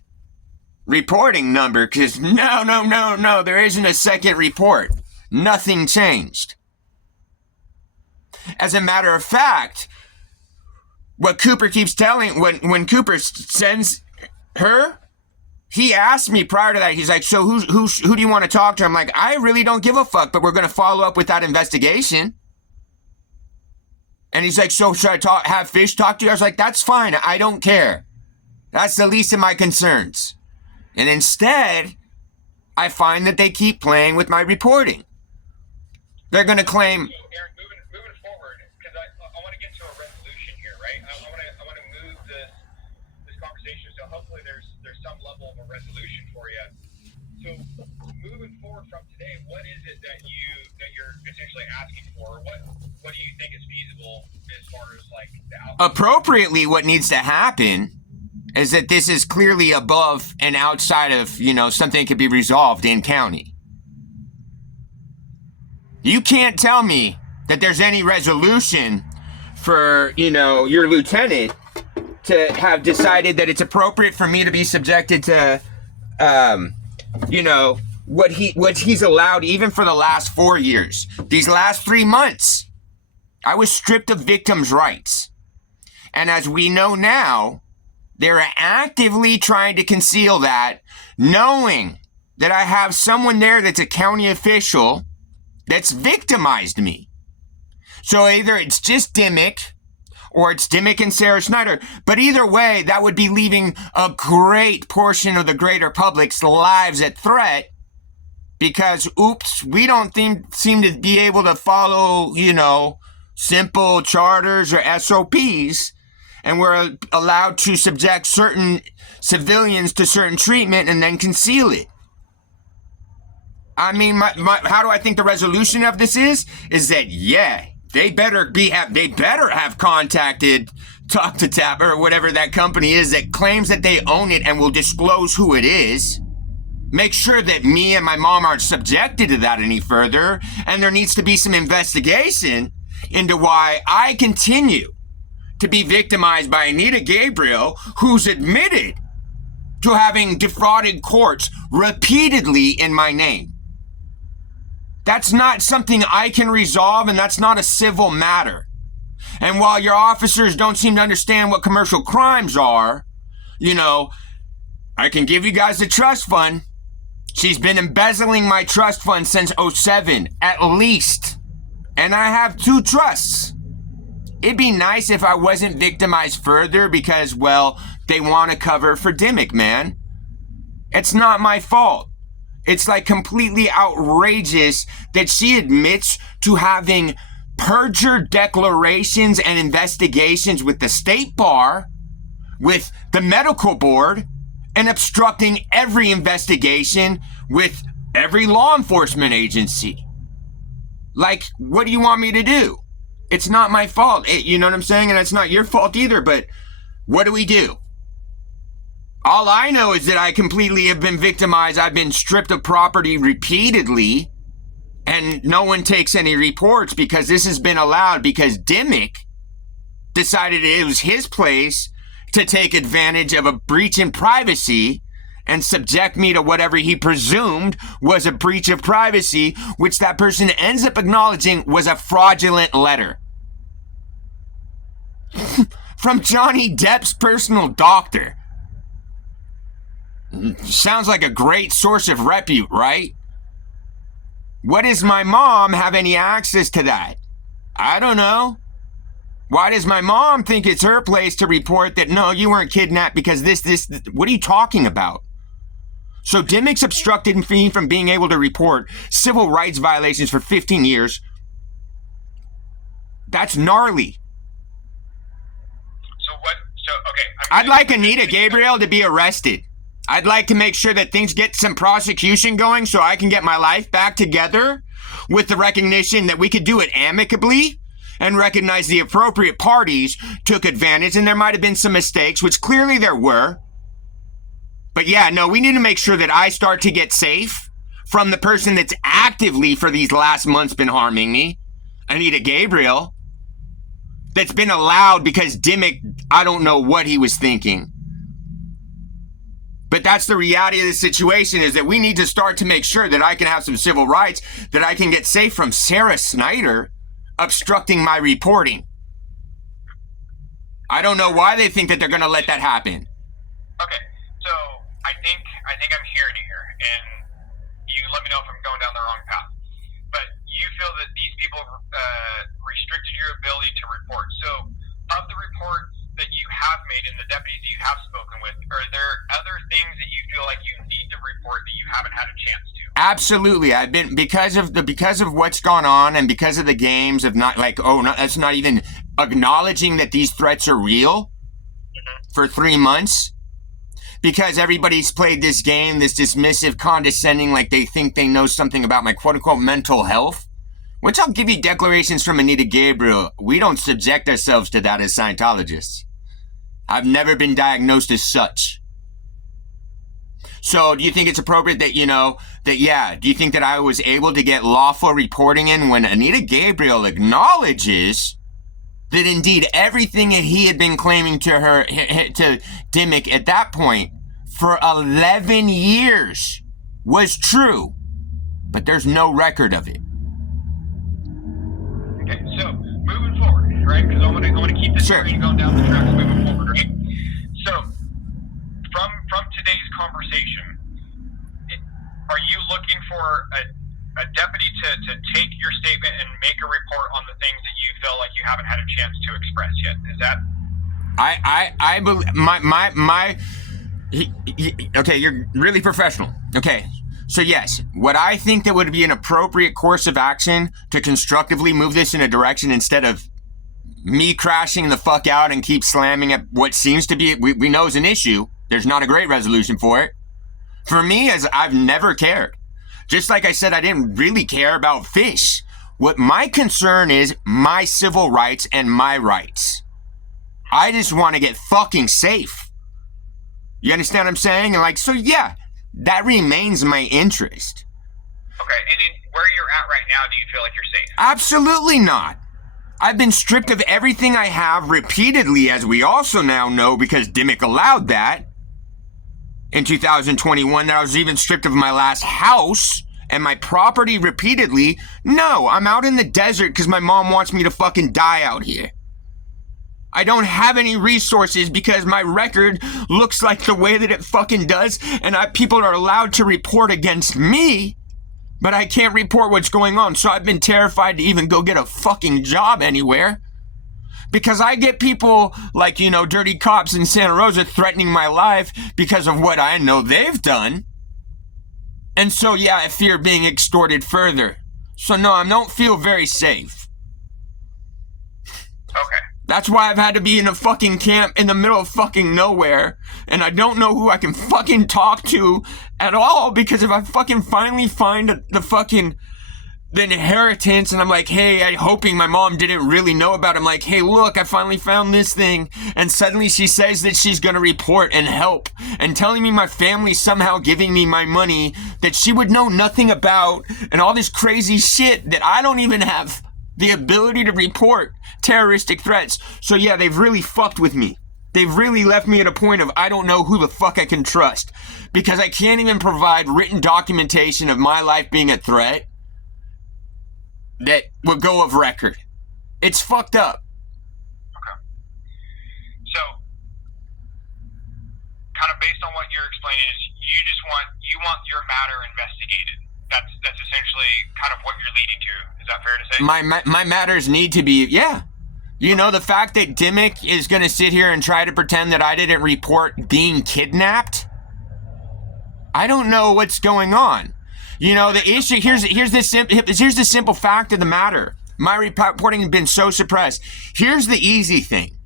reporting number because no, there isn't a second report. Nothing changed. As a matter of fact, what Cooper keeps telling, when Cooper sends her, he asked me prior to that, he's like, so who do you want to talk to? I'm like, I really don't give a fuck, but we're going to follow up with that investigation. And he's like, so should I have Fish talk to you? I was like, that's fine. I don't care. That's the least of my concerns. And instead, I find that they keep playing with my reporting. They're going to claim... Aaron, moving right? I want to move this conversation, so hopefully there's some level of a resolution for you. So moving forward from today, what is it that you're essentially asking for? What do you think is feasible as far as like the outcome? Appropriately, what needs to happen is that this is clearly above and outside of, something that could be resolved in county. You can't tell me that there's any resolution for, your lieutenant to have decided that it's appropriate for me to be subjected to, what he's allowed even for the last 4 years. These last 3 months, I was stripped of victims' rights. And as we know now, they're actively trying to conceal that, knowing that I have someone there that's a county official that's victimized me. So either it's just Dimic, or it's Dimic and Sarah Snyder. But either way, that would be leaving a great portion of the greater public's lives at threat because, oops, we don't seem to be able to follow, simple charters or SOPs, and we're allowed to subject certain civilians to certain treatment and then conceal it. I mean, how do I think the resolution of this is that, yeah, they better have contacted Talk to Tap or whatever that company is that claims that they own it and will disclose who it is. Make sure that me and my mom aren't subjected to that any further. And there needs to be some investigation into why I continue to be victimized by Anita Gabriel, who's admitted to having defrauded courts repeatedly in my name. That's not something I can resolve, and that's not a civil matter. And while your officers don't seem to understand what commercial crimes are, I can give you guys the trust fund. She's been embezzling my trust fund since 2007, at least. And I have 2 trusts. It'd be nice if I wasn't victimized further because, well, they want to cover for Dimic, man. It's not my fault. It's like completely outrageous that she admits to having perjured declarations and investigations with the state bar, with the medical board, and obstructing every investigation with every law enforcement agency. Like, what do you want me to do? It's not my fault. You know what I'm saying? And it's not your fault either, but what do we do? All I know is that I completely have been victimized. I've been stripped of property repeatedly, and no one takes any reports because this has been allowed because Dimic decided it was his place to take advantage of a breach in privacy and subject me to whatever he presumed was a breach of privacy, which that person ends up acknowledging was a fraudulent letter from Johnny Depp's personal doctor. Sounds like a great source of repute, right? What does my mom have any access to that? I don't know. Why does my mom think it's her place to report that, no, you weren't kidnapped because this, what are you talking about? So Dimic's obstructed me from being able to report civil rights violations for 15 years. That's gnarly. I'd like Anita Gabriel to be arrested. I'd like to make sure that things get some prosecution going so I can get my life back together with the recognition that we could do it amicably and recognize the appropriate parties took advantage and there might have been some mistakes, which clearly there were. But yeah, no, we need to make sure that I start to get safe from the person that's actively for these last months been harming me, Anita Gabriel, that's been allowed because Dimic, I don't know what he was thinking. But that's the reality of the situation, is that we need to start to make sure that I can have some civil rights, that I can get safe from Sarah Snyder obstructing my reporting. I don't know why they think that they're going to let that happen. Okay, so I think I'm hearing you here, and you let me know if I'm going down the wrong path. But you feel that these people restricted your ability to report. So of the reports that you have made and the deputies that you have spoken with, are there other things that you feel like you need to report that you haven't had a chance to? Absolutely. I've been, because of what's gone on and because of the games of not like, oh, no, that's not even acknowledging that these threats are real for 3 months because everybody's played this game, this dismissive, condescending, like they think they know something about my quote-unquote mental health. Once I'll give you declarations from Anita Gabriel, we don't subject ourselves to that as Scientologists. I've never been diagnosed as such. So do you think it's appropriate that, do you think that I was able to get lawful reporting in when Anita Gabriel acknowledges that indeed everything that he had been claiming to dimic at that point for 11 years was true, but there's no record of it. Okay, so moving forward, right? Because I want to keep this train going down the tracks moving forward, right? So from today's conversation, are you looking for a deputy to take your statement and make a report on the things that you feel like you haven't had a chance to express yet? Is that? I believe okay, you're really professional. Okay. So yes, what I think that would be an appropriate course of action to constructively move this in a direction instead of me crashing the fuck out and keep slamming at what seems to be, we know is an issue. There's not a great resolution for it. For me, as I've never cared. Just like I said, I didn't really care about fish. What my concern is my civil rights and my rights. I just want to get fucking safe. You understand what I'm saying? And so yeah, that remains my interest. Okay, and where you're at right now, do you feel like you're safe? Absolutely not. I've been stripped of everything I have repeatedly, as we also now know, because dimic allowed that. In 2021, that I was even stripped of my last house and my property repeatedly. No, I'm out in the desert because my mom wants me to fucking die out here. I don't have any resources because my record looks like the way that it fucking does, and people are allowed to report against me, but I can't report what's going on. So I've been terrified to even go get a fucking job anywhere because I get people like, dirty cops in Santa Rosa threatening my life because of what I know they've done. And so, yeah, I fear being extorted further. So no, I don't feel very safe. Okay. That's why I've had to be in a fucking camp in the middle of fucking nowhere. And I don't know who I can fucking talk to at all. Because if I fucking finally find the inheritance and I'm like, hey, I'm hoping my mom didn't really know about it. I'm like, hey, look, I finally found this thing. And suddenly she says that she's going to report and help. And telling me my family's somehow giving me my money that she would know nothing about. And all this crazy shit that I don't even have the ability to report terroristic threats. So yeah, they've really fucked with me. They've really left me at a point of I don't know who the fuck I can trust because I can't even provide written documentation of my life being a threat that would go of record. It's fucked up. Okay. So, kind of based on what you're explaining is you want your matter investigated. That's essentially kind of what you're leading to. Is that fair to say? My matters need to be, yeah. The fact that dimic is going to sit here and try to pretend that I didn't report being kidnapped. I don't know what's going on. The issue, here's the simple fact of the matter. My reporting has been so suppressed. Here's the easy thing.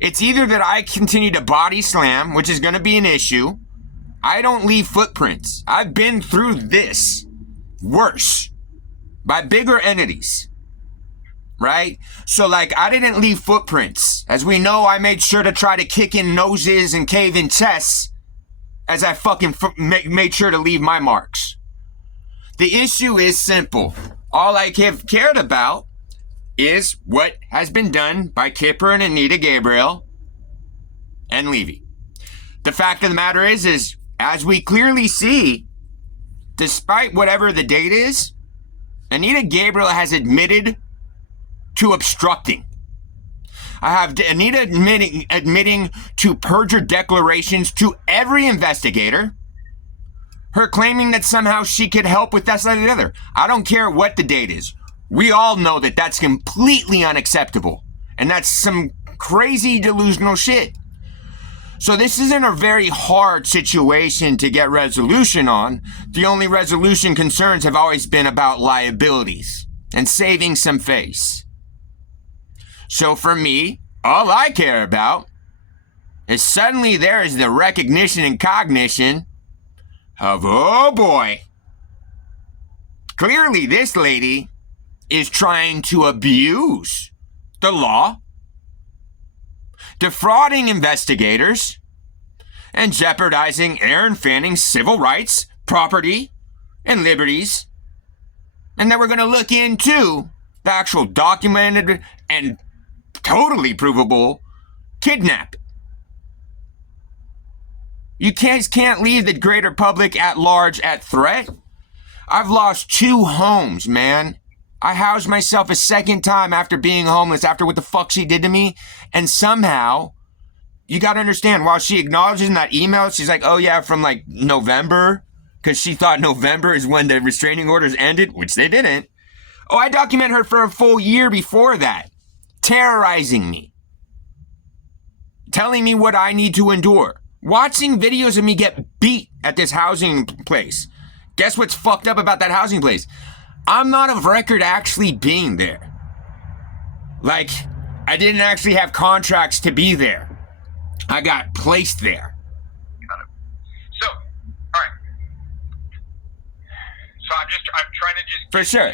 It's either that I continue to body slam, which is going to be an issue. I don't leave footprints. I've been through this. Worse. By bigger entities. Right? So I didn't leave footprints. As we know, I made sure to try to kick in noses and cave in chests as I fucking made sure to leave my marks. The issue is simple. All I have cared about is what has been done by Kipper and Anita Gabriel and Levy. The fact of the matter is as we clearly see, despite whatever the date is, Anita Gabriel has admitted to obstructing. I have Anita admitting to perjured declarations to every investigator. Her claiming that somehow she could help with that, and the other. I don't care what the date is. We all know that that's completely unacceptable. And that's some crazy delusional shit. So this isn't a very hard situation to get resolution on. The only resolution concerns have always been about liabilities and saving some face. So for me, all I care about is suddenly there is the recognition and cognition of, oh boy, clearly this lady is trying to abuse the law, defrauding investigators, and jeopardizing Aaron Fanning's civil rights, property, and liberties. And then we're going to look into the actual documented and totally provable kidnapping. You can't leave the greater public at large at threat. I've lost 2 homes, man. I housed myself a second time after being homeless, after what the fuck she did to me. And somehow, you got to understand, while she acknowledges in that email, she's like, oh yeah, from like November, because she thought November is when the restraining orders ended, which they didn't. Oh, I document her for a full year before that, terrorizing me, telling me what I need to endure, watching videos of me get beat at this housing place. Guess what's fucked up about that housing place? I'm not of record actually being there. Like, I didn't actually have contracts to be there. I got placed there. Got it. So, all right. So I'm trying to just For sure.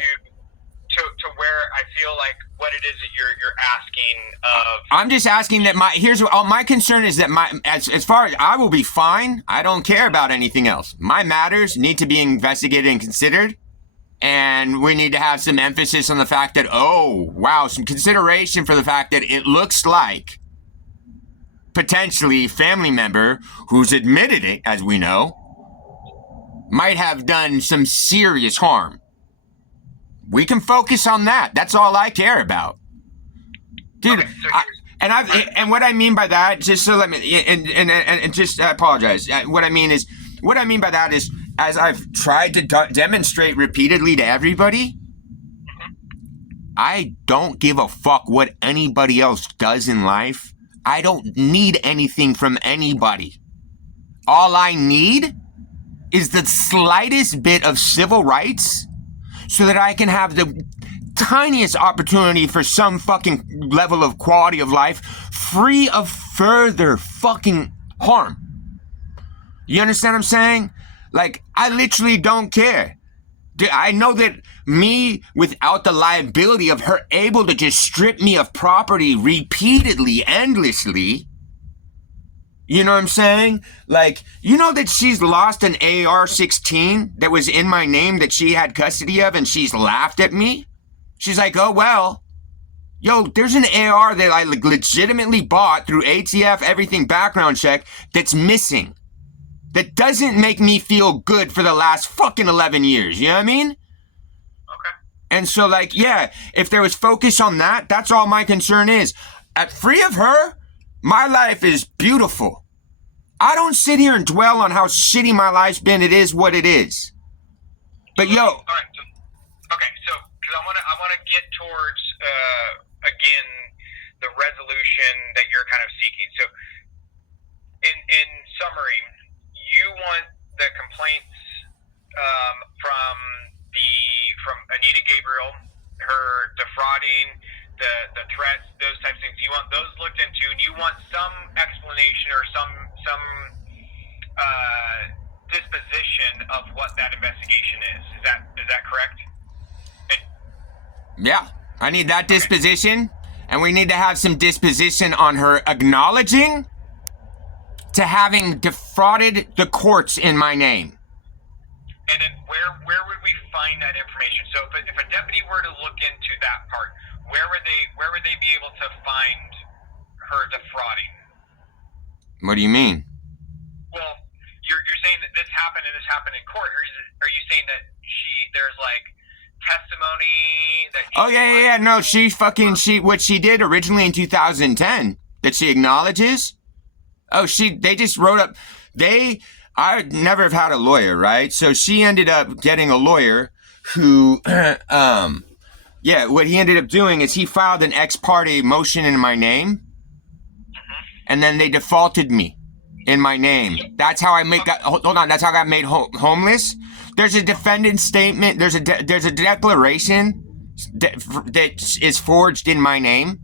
To where I feel like what it is that you're asking of. I'm just asking that my concern is that as far as I will be fine, I don't care about anything else. My matters need to be investigated and considered. And we need to have some emphasis on the fact that, oh, wow, some consideration for the fact that it looks like potentially family member who's admitted it, as we know, might have done some serious harm. We can focus on that. That's all I care about. Dude, Okay, so and what I mean by that, just so let me, and just apologize. What I mean by that is, as I've tried to demonstrate repeatedly to everybody, I don't give a fuck what anybody else does in life. I don't need anything from anybody. All I need is the slightest bit of civil rights so that I can have the tiniest opportunity for some fucking level of quality of life free of further fucking harm. You understand what I'm saying? Like, I literally don't care. I know that me, without the liability of her able to just strip me of property repeatedly, endlessly, you know what I'm saying? Like, you know that she's lost an AR-16 that was in my name that she had custody of, and she's laughed at me? She's like, oh, well, yo, there's an AR that I legitimately bought through ATF, everything background check, that's missing. That doesn't make me feel good for the last fucking 11 years. You know what I mean? Okay. And so, like, yeah, if there was focus on that, that's all my concern is. At free of her, my life is beautiful. I don't sit here and dwell on how shitty my life's been. It is what it is. But yo. All right. So, because I want to get towards again the resolution that you're kind of seeking. So, in summary, you want the complaints from Anita Gabriel, her defrauding, the threats, those types of things. You want those looked into, and you want some explanation or some disposition of what that investigation is. Is that correct? Yeah, I need that disposition, and we need to have some disposition on her acknowledging to having defrauded the courts in my name. And then where would we find that information? So if a deputy were to look into that part, where would they be able to find her defrauding? What do you mean? Well, you're saying that this happened and this happened in court, or are you saying that there's like testimony that? Oh yeah. No, what she did originally in 2010 that she acknowledges. Oh, they just wrote up. I never have had a lawyer, right? So she ended up getting a lawyer who, what he ended up doing is he filed an ex parte motion in my name, and then they defaulted me in my name. That's how that's how I got made homeless. There's a defendant statement. There's a declaration that is forged in my name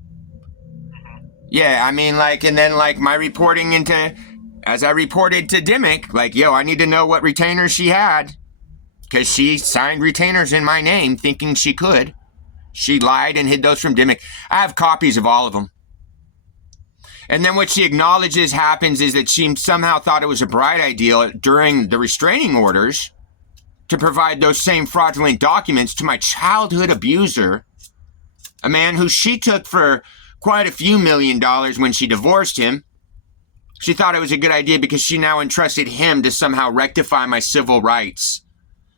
Yeah, I mean, like, and then, like, my reporting into, as I reported to Dimic, like, yo, I need to know what retainers she had, because she signed retainers in my name thinking she could. She lied and hid those from Dimic. I have copies of all of them. And then what she acknowledges happens is that she somehow thought it was a bright idea during the restraining orders to provide those same fraudulent documents to my childhood abuser, a man who she took for quite a few $1,000,000 when she divorced him. She thought it was a good idea because she now entrusted him to somehow rectify my civil rights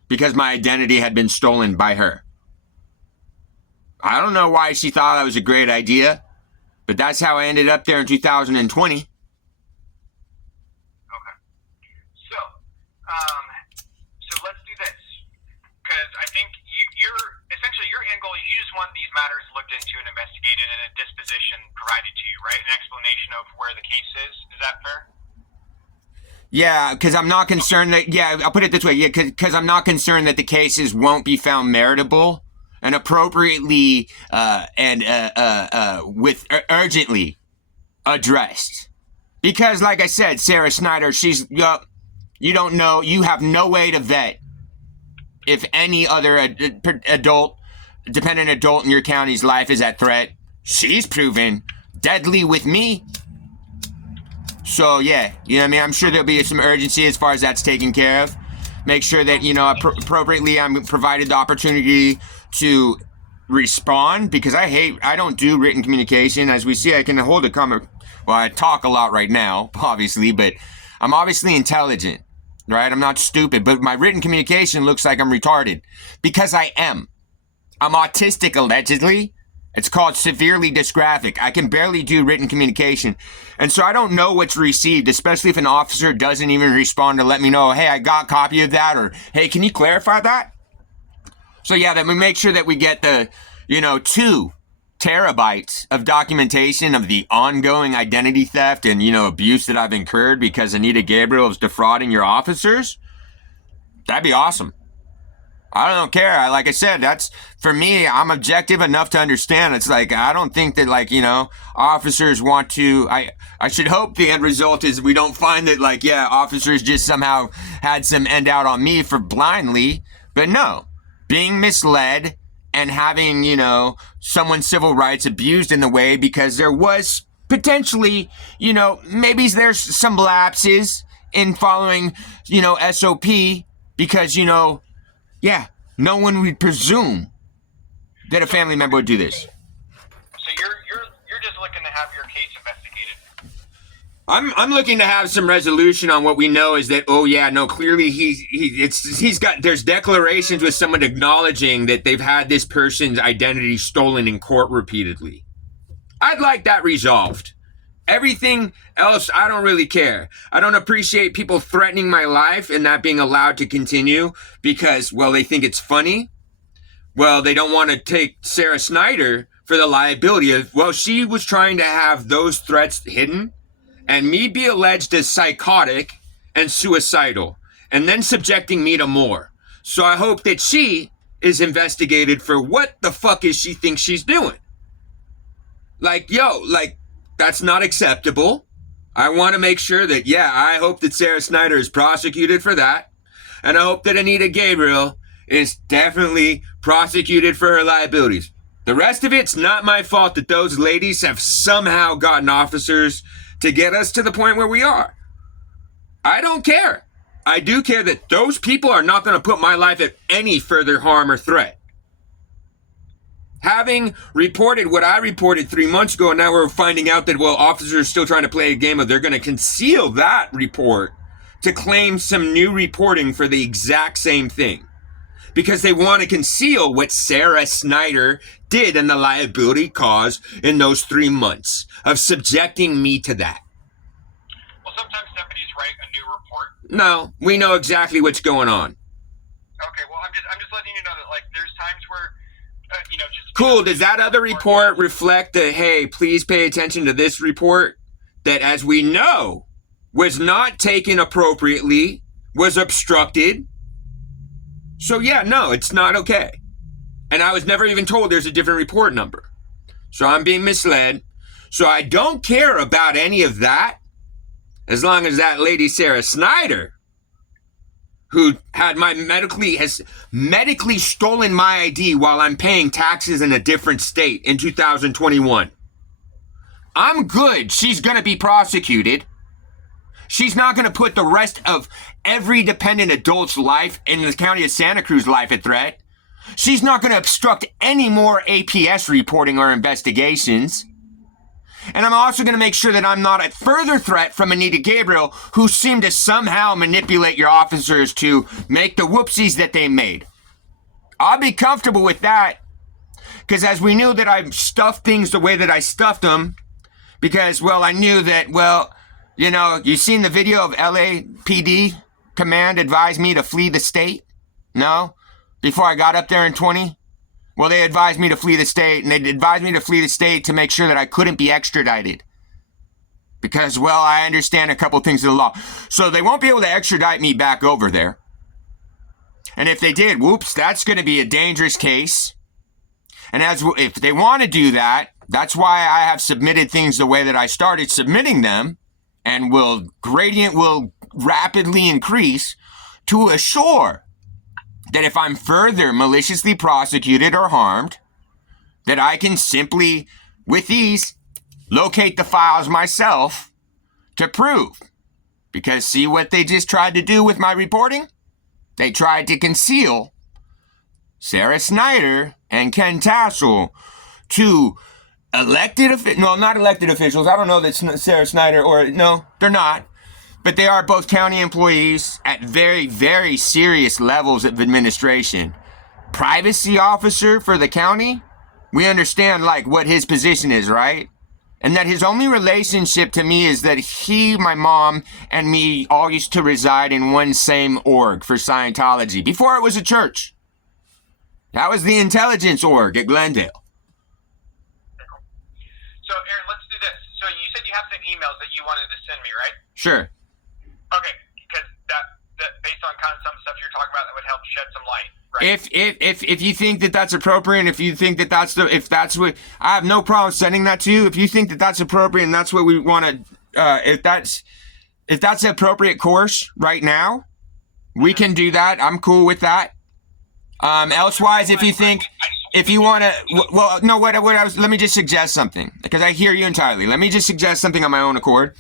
because my identity had been stolen by her. I don't know why she thought that was a great idea, but that's how I ended up there in 2020. So, so let's do this, because I think you're essentially your end goal is you just want these matters looked into and investigated and a disposition provided to you, right? An explanation of where the case is. Is that fair? Yeah, because I'm not concerned that, yeah, I'll put it this way, yeah, because I'm not concerned that the cases won't be found meritable and appropriately with urgently addressed. Because, like I said, Sarah Snyder, she's, you don't know, you have no way to vet if any other dependent adult in your county's life is at threat. She's proven deadly with me. So, yeah, you know what I mean? I'm sure there'll be some urgency as far as that's taken care of. Make sure that, you know, appropriately I'm provided the opportunity to respond, because I don't do written communication. As we see, I can hold a comment. Well, I talk a lot right now, obviously, but I'm obviously intelligent, right? I'm not stupid, but my written communication looks like I'm retarded because I am. I'm autistic, allegedly. It's called severely dysgraphic. I can barely do written communication. And so I don't know what's received, especially if an officer doesn't even respond to let me know, hey, I got a copy of that, or hey, can you clarify that? So yeah, that we make sure that we get the, 2 terabytes of documentation of the ongoing identity theft and, abuse that I've incurred because Anita Gabriel is defrauding your officers. That'd be awesome. I don't care. Like I said, that's, for me, I'm objective enough to understand. It's like, I don't think that, officers want to, I should hope the end result is we don't find that, officers just somehow had some end out on me for blindly. But no, being misled and having, someone's civil rights abused in the way because there was potentially, maybe there's some lapses in following, SOP because, yeah, no one would presume that a family member would do this. So you're just looking to have your case investigated. I'm looking to have some resolution on what we know is that, oh yeah, no, clearly there's declarations with someone acknowledging that they've had this person's identity stolen in court repeatedly. I'd like that resolved. Everything else, I don't really care. I don't appreciate people threatening my life and that being allowed to continue because, well, they think it's funny. Well, they don't want to take Sarah Snyder for the liability of, well, she was trying to have those threats hidden and me be alleged as psychotic and suicidal and then subjecting me to more. So I hope that she is investigated for what the fuck is she thinks she's doing. That's not acceptable. I want to make sure that, yeah, I hope that Sarah Snyder is prosecuted for that. And I hope that Anita Gabriel is definitely prosecuted for her liabilities. The rest of it's not my fault that those ladies have somehow gotten officers to get us to the point where we are. I don't care. I do care that those people are not going to put my life at any further harm or threat. Having reported what I reported 3 months ago, and now we're finding out that, well, officers are still trying to play a game of they're going to conceal that report to claim some new reporting for the exact same thing. Because they want to conceal what Sarah Snyder did and the liability caused in those 3 months of subjecting me to that. Well, sometimes deputies write a new report. No, we know exactly what's going on. Okay, well, I'm just letting you know that, there's times where, Cool. Does that other report reflect that, hey, please pay attention to this report that, as we know, was not taken appropriately, was obstructed? So, yeah, no, it's not okay. And I was never even told there's a different report number. So I'm being misled. So I don't care about any of that as long as that lady Sarah Snyder, who had has medically stolen my ID while I'm paying taxes in a different state in 2021. I'm good. She's going to be prosecuted. She's not going to put the rest of every dependent adult's life in the county of Santa Cruz life at threat. She's not going to obstruct any more APS reporting or investigations. And I'm also going to make sure that I'm not a further threat from Anita Gabriel, who seemed to somehow manipulate your officers to make the whoopsies that they made. I'll be comfortable with that, because as we knew that I stuffed things the way that I stuffed them, because, well, I knew that, well, you know, you seen the video of LAPD command advised me to flee the state? No? Before I got up there in 20? Well, they advised me to flee the state, and they advised me to flee the state to make sure that I couldn't be extradited. Because, well, I understand a couple things of the law. So they won't be able to extradite me back over there. And if they did, whoops, that's going to be a dangerous case. And if they want to do that, that's why I have submitted things the way that I started submitting them, and gradient will rapidly increase to assure that if I'm further maliciously prosecuted or harmed, that I can simply, with ease, locate the files myself to prove. Because see what they just tried to do with my reporting? They tried to conceal Sarah Snyder and Ken Tassel, two not elected officials. I don't know that Sarah Snyder no, they're not. But they are both county employees at very, very serious levels of administration. Privacy officer for the county, we understand like what his position is, right? And that his only relationship to me is that he, my mom, and me all used to reside in one same org for Scientology before it was a church. That was the intelligence org at Glendale. So, Aaron, let's do this. So you said you have some emails that you wanted to send me, right? Sure. Okay, because that based on kind of some stuff you're talking about, that would help shed some light, right? If you think that that's appropriate, if you think that if that's what, I have no problem sending that to you. If you think that that's appropriate and that's what we want to, if that's the appropriate course right now, we can do that. I'm cool with that. Elsewise, if you think, if you want to, well, no, let me just suggest something, because I hear you entirely. Let me just suggest something on my own accord.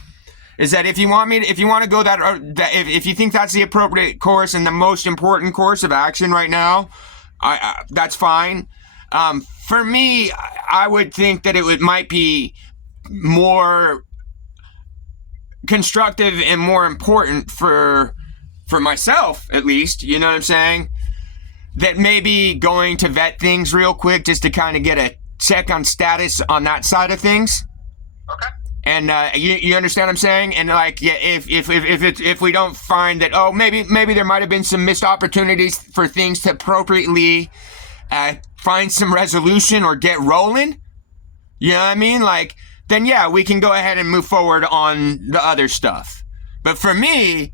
Is that if you want to go if you think that's the appropriate course and the most important course of action right now, that's fine. For me, I would think that it might be more constructive and more important for myself, at least, you know what I'm saying? That maybe going to vet things real quick just to kind of get a check on status on that side of things. Okay. And you understand what I'm saying? And like, yeah, if we don't find that, oh, maybe there might have been some missed opportunities for things to appropriately find some resolution or get rolling, you know what I mean? Like, then yeah, we can go ahead and move forward on the other stuff. But for me,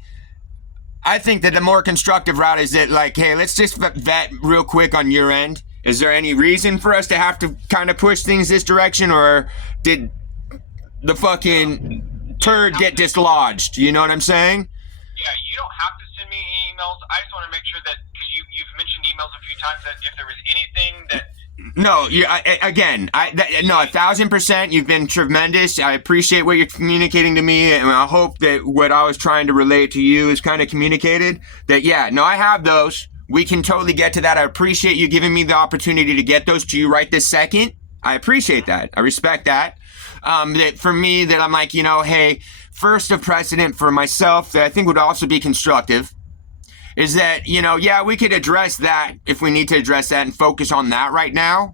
I think that the more constructive route is that, like, hey, let's just vet real quick on your end. Is there any reason for us to have to kind of push things this direction, or did the fucking turd get dislodged? You know what I'm saying? Yeah, you don't have to send me emails. I just want to make sure that, because you've mentioned emails a few times, that if there was anything that... No, no, 1,000%. You've been tremendous. I appreciate what you're communicating to me, and I hope that what I was trying to relate to you is kind of communicated. That, yeah, no, I have those. We can totally get to that. I appreciate you giving me the opportunity to get those to you right this second. I appreciate that. I respect that. That for me, that I'm like, you know, hey, first of precedent for myself that I think would also be constructive is that, you know, yeah, we could address that if we need to address that and focus on that right now.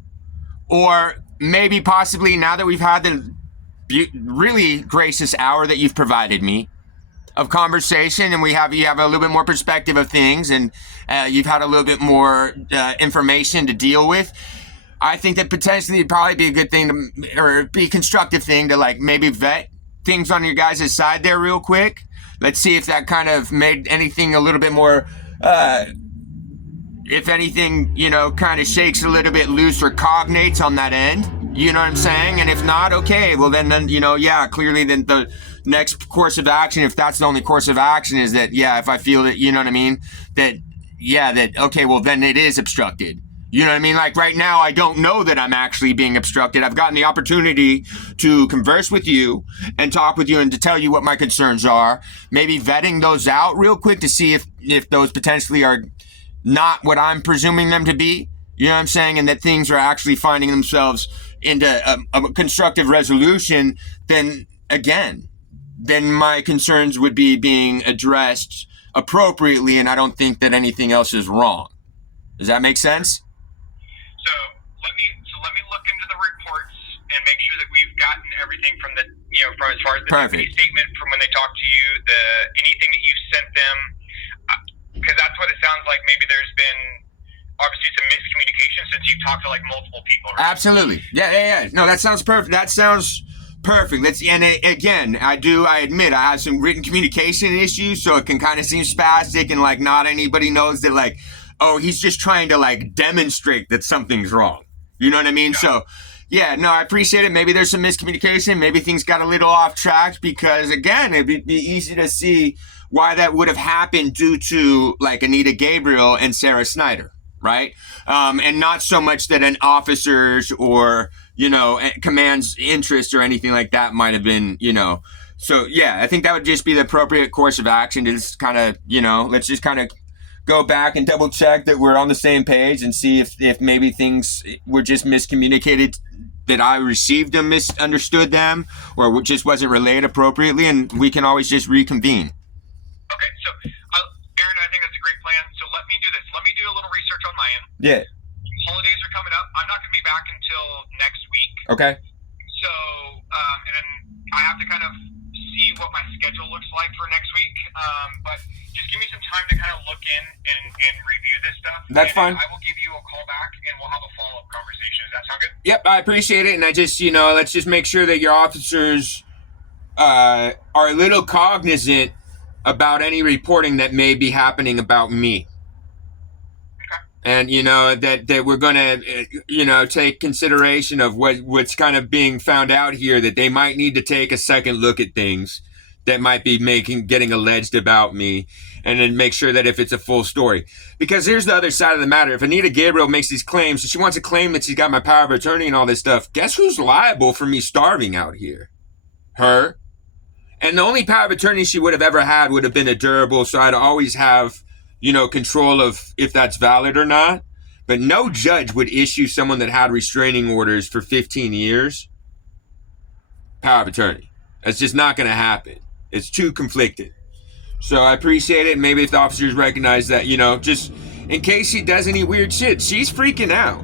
Or maybe possibly now that we've had the really gracious hour that you've provided me of conversation, and you have a little bit more perspective of things, and you've had a little bit more information to deal with. I think that potentially it'd probably be a good thing or be a constructive thing to, like, maybe vet things on your guys' side there real quick. Let's see if that kind of made anything a little bit more, if anything, you know, kind of shakes a little bit loose or cognates on that end. You know what I'm saying? And if not, okay, well then, you know, yeah, clearly then the next course of action, if that's the only course of action, is that, yeah, if I feel that, you know what I mean, that, yeah, that, okay, well then it is obstructed. You know what I mean? Like right now, I don't know that I'm actually being obstructed. I've gotten the opportunity to converse with you and talk with you and to tell you what my concerns are. Maybe vetting those out real quick to see if those potentially are not what I'm presuming them to be. You know what I'm saying? And that things are actually finding themselves into a constructive resolution, then again, then my concerns would be being addressed appropriately, and I don't think that anything else is wrong. Does that make sense? So let me look into the reports and make sure that we've gotten everything from the, you know, from as far as the deputy statement from when they talked to you, anything that you've sent them, because that's what it sounds like. Maybe there's been obviously some miscommunication since you've talked to like multiple people, right? Absolutely. Yeah. No, that sounds perfect. That sounds perfect. Again, I admit I have some written communication issues, so it can kind of seem spastic and like not anybody knows that, like, oh, he's just trying to like demonstrate that something's wrong. You know what I mean? Yeah. So yeah, no, I appreciate it. Maybe there's some miscommunication. Maybe things got a little off track because, again, it'd be easy to see why that would have happened due to like Anita Gabriel and Sarah Snyder. Right? And not so much that an officer's or, you know, command's interest or anything like that might have been, you know. So, yeah, I think that would just be the appropriate course of action to just kind of, you know, let's just kind of go back and double check that we're on the same page and see if maybe things were just miscommunicated, that I received them, misunderstood them, or just wasn't relayed appropriately, and we can always just reconvene. Okay, so Aaron, I think that's a great plan. So let me do this. Let me do a little research on my end. Yeah. Holidays are coming up. I'm not going to be back until next week. Okay. So, and then I have to kind of see what my schedule looks like for next week. But just give me some time to kind of look in and review this stuff. That's fine. I will give you a call back and we'll have a follow-up conversation. Does that sound good? Yep, I appreciate it. And I just, you know, let's just make sure that your officers are a little cognizant about any reporting that may be happening about me. Okay. And, you know, that we're going to, you know, take consideration of what's kind of being found out here, that they might need to take a second look at things that might be getting alleged about me, and then make sure that if it's a full story. Because here's the other side of the matter. If Anita Gabriel makes these claims, she wants to claim that she's got my power of attorney and all this stuff, guess who's liable for me starving out here? Her. And the only power of attorney she would have ever had would have been a durable, so I'd always have, you know, control of if that's valid or not. But no judge would issue someone that had restraining orders for 15 years power of attorney. That's just not going to happen. It's too conflicted. So I appreciate it. Maybe if the officers recognize that, you know, just in case she does any weird shit, she's freaking out.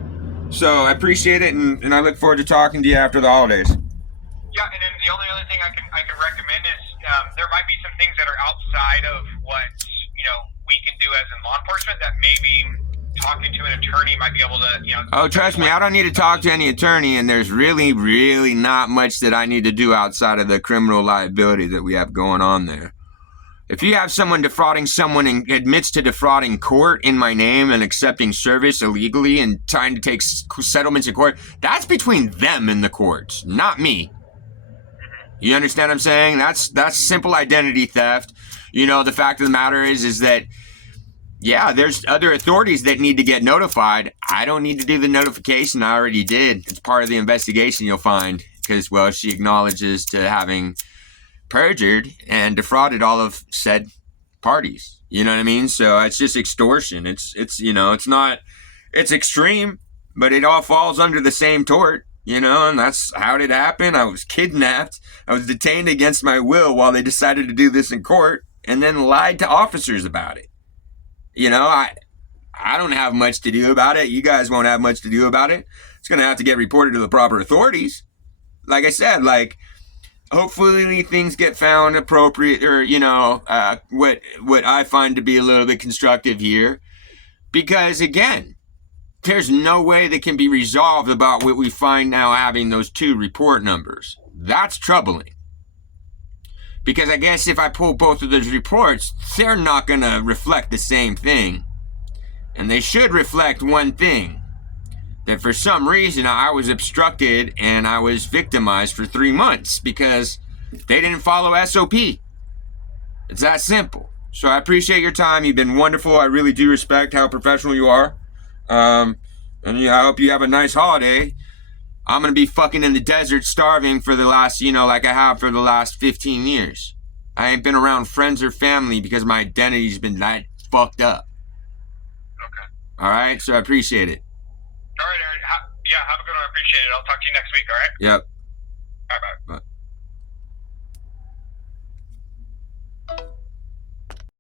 So I appreciate it, and I look forward to talking to you after the holidays. Yeah, and then the only other thing I can recommend is there might be some things that are outside of what, you know, we can do as in law enforcement that maybe talking to an attorney might be able to, you know. Oh, trust me, I don't need to talk to any attorney, and there's really, really not much that I need to do outside of the criminal liability that we have going on there. If you have someone defrauding someone and admits to defrauding court in my name and accepting service illegally and trying to take settlements in court, that's between them and the courts, not me. You understand what I'm saying? That's simple identity theft. You know, the fact of the matter is that, yeah, there's other authorities that need to get notified. I don't need to do the notification. I already did. It's part of the investigation, you'll find, because, well, she acknowledges to having perjured and defrauded all of said parties. You know what I mean? So it's just extortion. It's you know, it's extreme, but it all falls under the same tort. You know, and that's how it happened. I was kidnapped. I was detained against my will while they decided to do this in court, and then lied to officers about it. You know, I don't have much to do about it. You guys won't have much to do about it. It's going to have to get reported to the proper authorities. Like I said, like, hopefully things get found appropriate, or, you know, what I find to be a little bit constructive here. Because, again, there's no way that can be resolved about what we find now having those two report numbers. That's troubling. Because I guess if I pull both of those reports, they're not going to reflect the same thing. And they should reflect one thing, that for some reason I was obstructed and I was victimized for 3 months because they didn't follow SOP. It's that simple. So I appreciate your time. You've been wonderful. I really do respect how professional you are. And yeah, I hope you have a nice holiday. I'm going to be fucking in the desert starving for the last, like I have for the last 15 years. I ain't been around friends or family because my identity's been that fucked up. Okay. All right? So I appreciate it. All right, Aaron. Have a good one. I appreciate it. I'll talk to you next week, all right? Yep. Bye-bye. Bye.